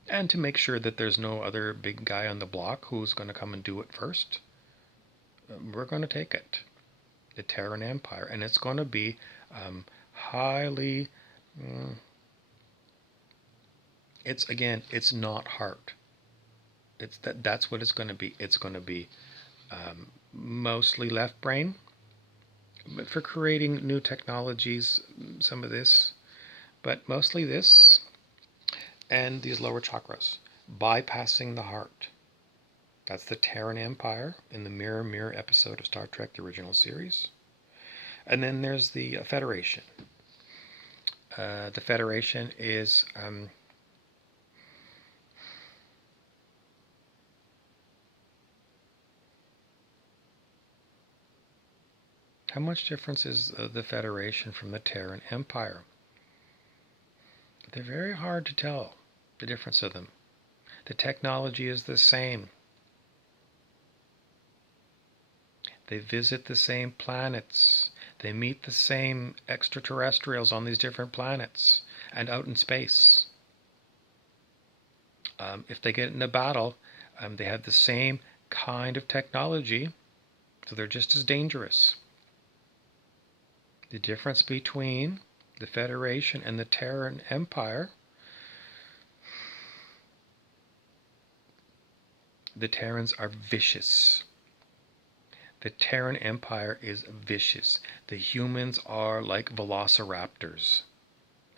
and to make sure that there's no other big guy on the block who's going to come and do it first. We're going to take it, the Terran Empire, and it's going to be highly. It's not hard. That's what it's going to be. It's going to be mostly left brain, but for creating new technologies, some of this, but mostly this, and these lower chakras, bypassing the heart. That's the Terran Empire in the Mirror Mirror episode of Star Trek, the original series. And then there's the Federation. The Federation is how much difference is the Federation from the Terran Empire? They're very hard to tell the difference of them. The technology is the same. They visit the same planets. They meet the same extraterrestrials on these different planets and out in space. If they get in a battle, they have the same kind of technology, so they're just as dangerous. The difference between the Federation and the Terran Empire, the Terrans are vicious. The Terran Empire is vicious. The humans are like velociraptors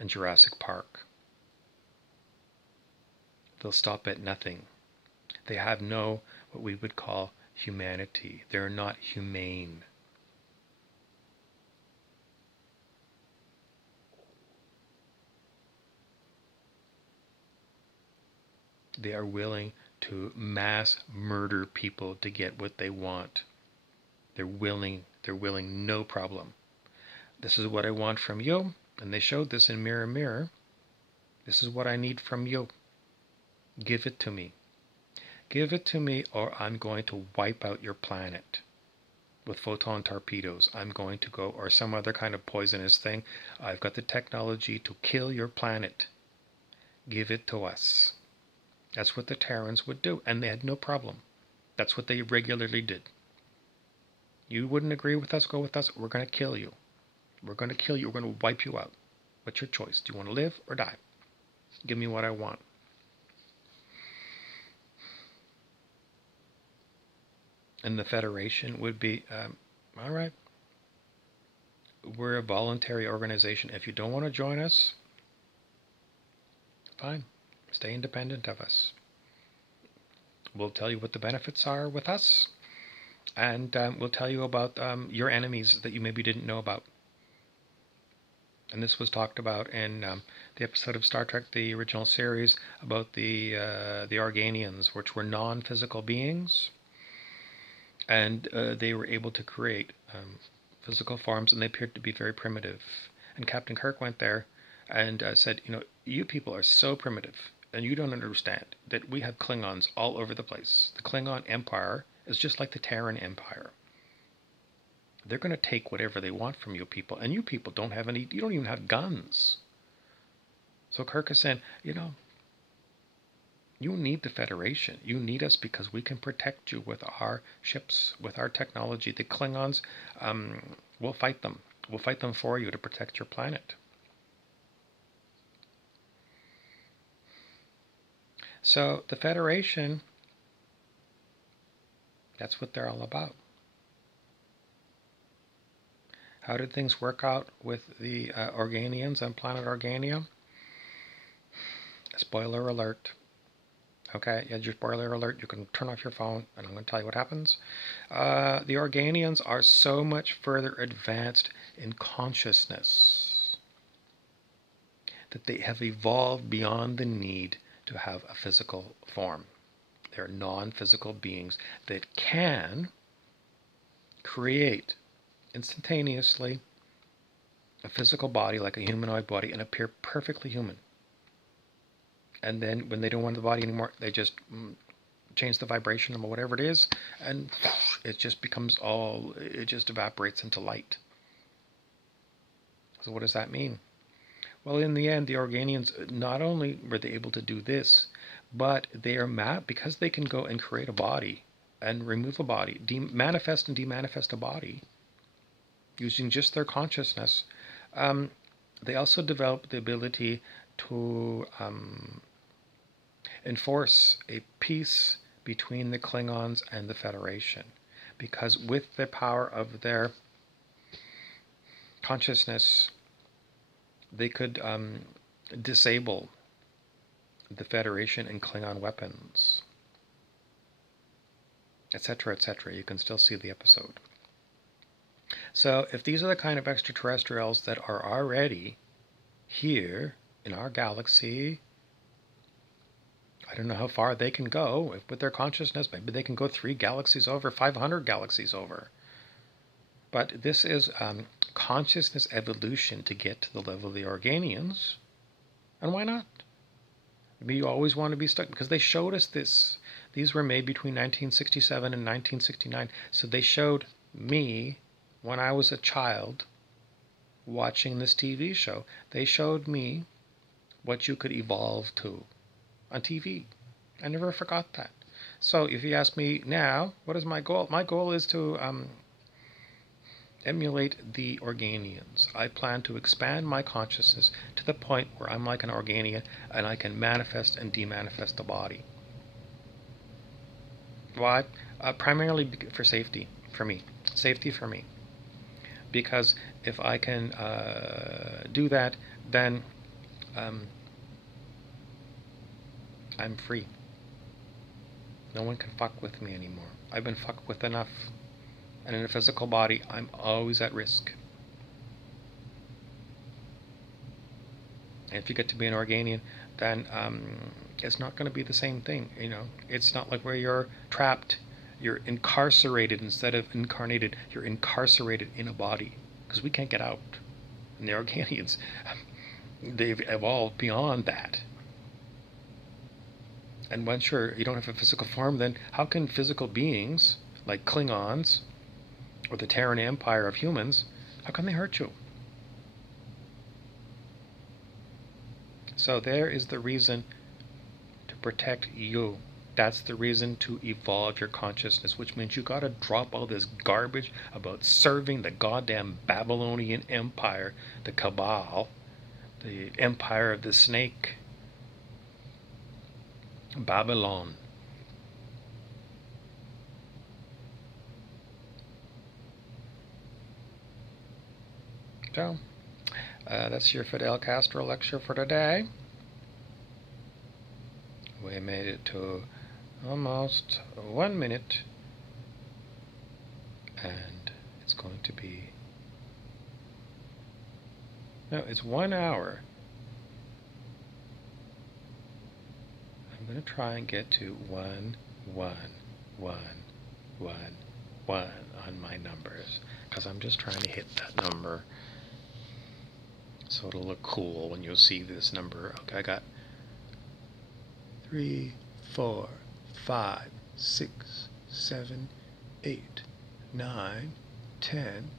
in Jurassic Park. They'll stop at nothing. They have no, what we would call, humanity. They're not humane. They are willing to mass murder people to get what they want. They're willing, no problem. This is what I want from you. And they showed this in Mirror, Mirror. This is what I need from you. Give it to me. Give it to me, or I'm going to wipe out your planet with photon torpedoes. I'm going to go, or some other kind of poisonous thing. I've got the technology to kill your planet. Give it to us. That's what the Terrans would do, and they had no problem. That's what they regularly did. You wouldn't agree with us, go with us, we're going to kill you. We're going to kill you, we're going to wipe you out. What's your choice? Do you want to live or die? Give me what I want. And the Federation would be, all right, we're a voluntary organization. If you don't want to join us, fine, stay independent of us. We'll tell you what the benefits are with us, and we'll tell you about your enemies that you maybe didn't know about. And this was talked about in the episode of Star Trek, the original series, about the Organians, which were non-physical beings. And they were able to create physical forms, and they appeared to be very primitive. And Captain Kirk went there and said, you people are so primitive, and you don't understand that we have Klingons all over the place. The Klingon Empire is just like the Terran Empire. They're going to take whatever they want from you people, and you people don't have any, you don't even have guns. So Kirk is saying, you need the Federation. You need us because we can protect you with our ships, with our technology. The Klingons, we'll fight them. We'll fight them for you to protect your planet. So the Federation, that's what they're all about. How did things work out with the Organians on planet Organia? Spoiler alert. Okay, yeah, your spoiler alert. You can turn off your phone, and I'm going to tell you what happens. The Organians are so much further advanced in consciousness that they have evolved beyond the need to have a physical form. They're non-physical beings that can create instantaneously a physical body like a humanoid body and appear perfectly human. And then when they don't want the body anymore, they just change the vibration or whatever it is, and it just becomes it just evaporates into light. So what does that mean? Well, in the end, the Organians, not only were they able to do this, but they are because they can go and create a body and remove a body, manifest and demanifest a body using just their consciousness. They also developed the ability to enforce a peace between the Klingons and the Federation, because with the power of their consciousness, they could disable the Federation and Klingon weapons, etc., etc. You can still see the episode. So if these are the kind of extraterrestrials that are already here in our galaxy, I don't know how far they can go with their consciousness. Maybe they can go 3 galaxies over, 500 galaxies over. But this is consciousness evolution to get to the level of the Organians. And why not? We always want to be stuck, because they showed us this. These were made between 1967 and 1969. So they showed me, when I was a child, watching this TV show. They showed me what you could evolve to on TV. I never forgot that. So if you ask me now, what is my goal? My goal is to emulate the Organians. I plan to expand my consciousness to the point where I'm like an Organian and I can manifest and demanifest the body. Why? Primarily for safety, for me. Safety for me. Because if I can do that, then I'm free. No one can fuck with me anymore. I've been fucked with enough. And in a physical body, I'm always at risk. And if you get to be an Organian, then it's not going to be the same thing. It's not like where you're trapped. You're incarcerated instead of incarnated. You're incarcerated in a body because we can't get out. And the Organians, they've evolved beyond that. And once you don't have a physical form, then how can physical beings like Klingons or the Terran Empire of humans, how can they hurt you? So there is the reason to protect you. That's the reason to evolve your consciousness, which means you gotta drop all this garbage about serving the goddamn Babylonian Empire, the Cabal, the Empire of the Snake, Babylon. So, that's your Fidel Castro lecture for today. We made it to almost 1 minute, and it's going to be, no, it's 1 hour. I'm going to try and get to 1, 1, 1, 1, 1 on my numbers, because I'm just trying to hit that number so it'll look cool when you see this number. Okay, I got 3, 4, 5, 6, 7, 8, 9, 10,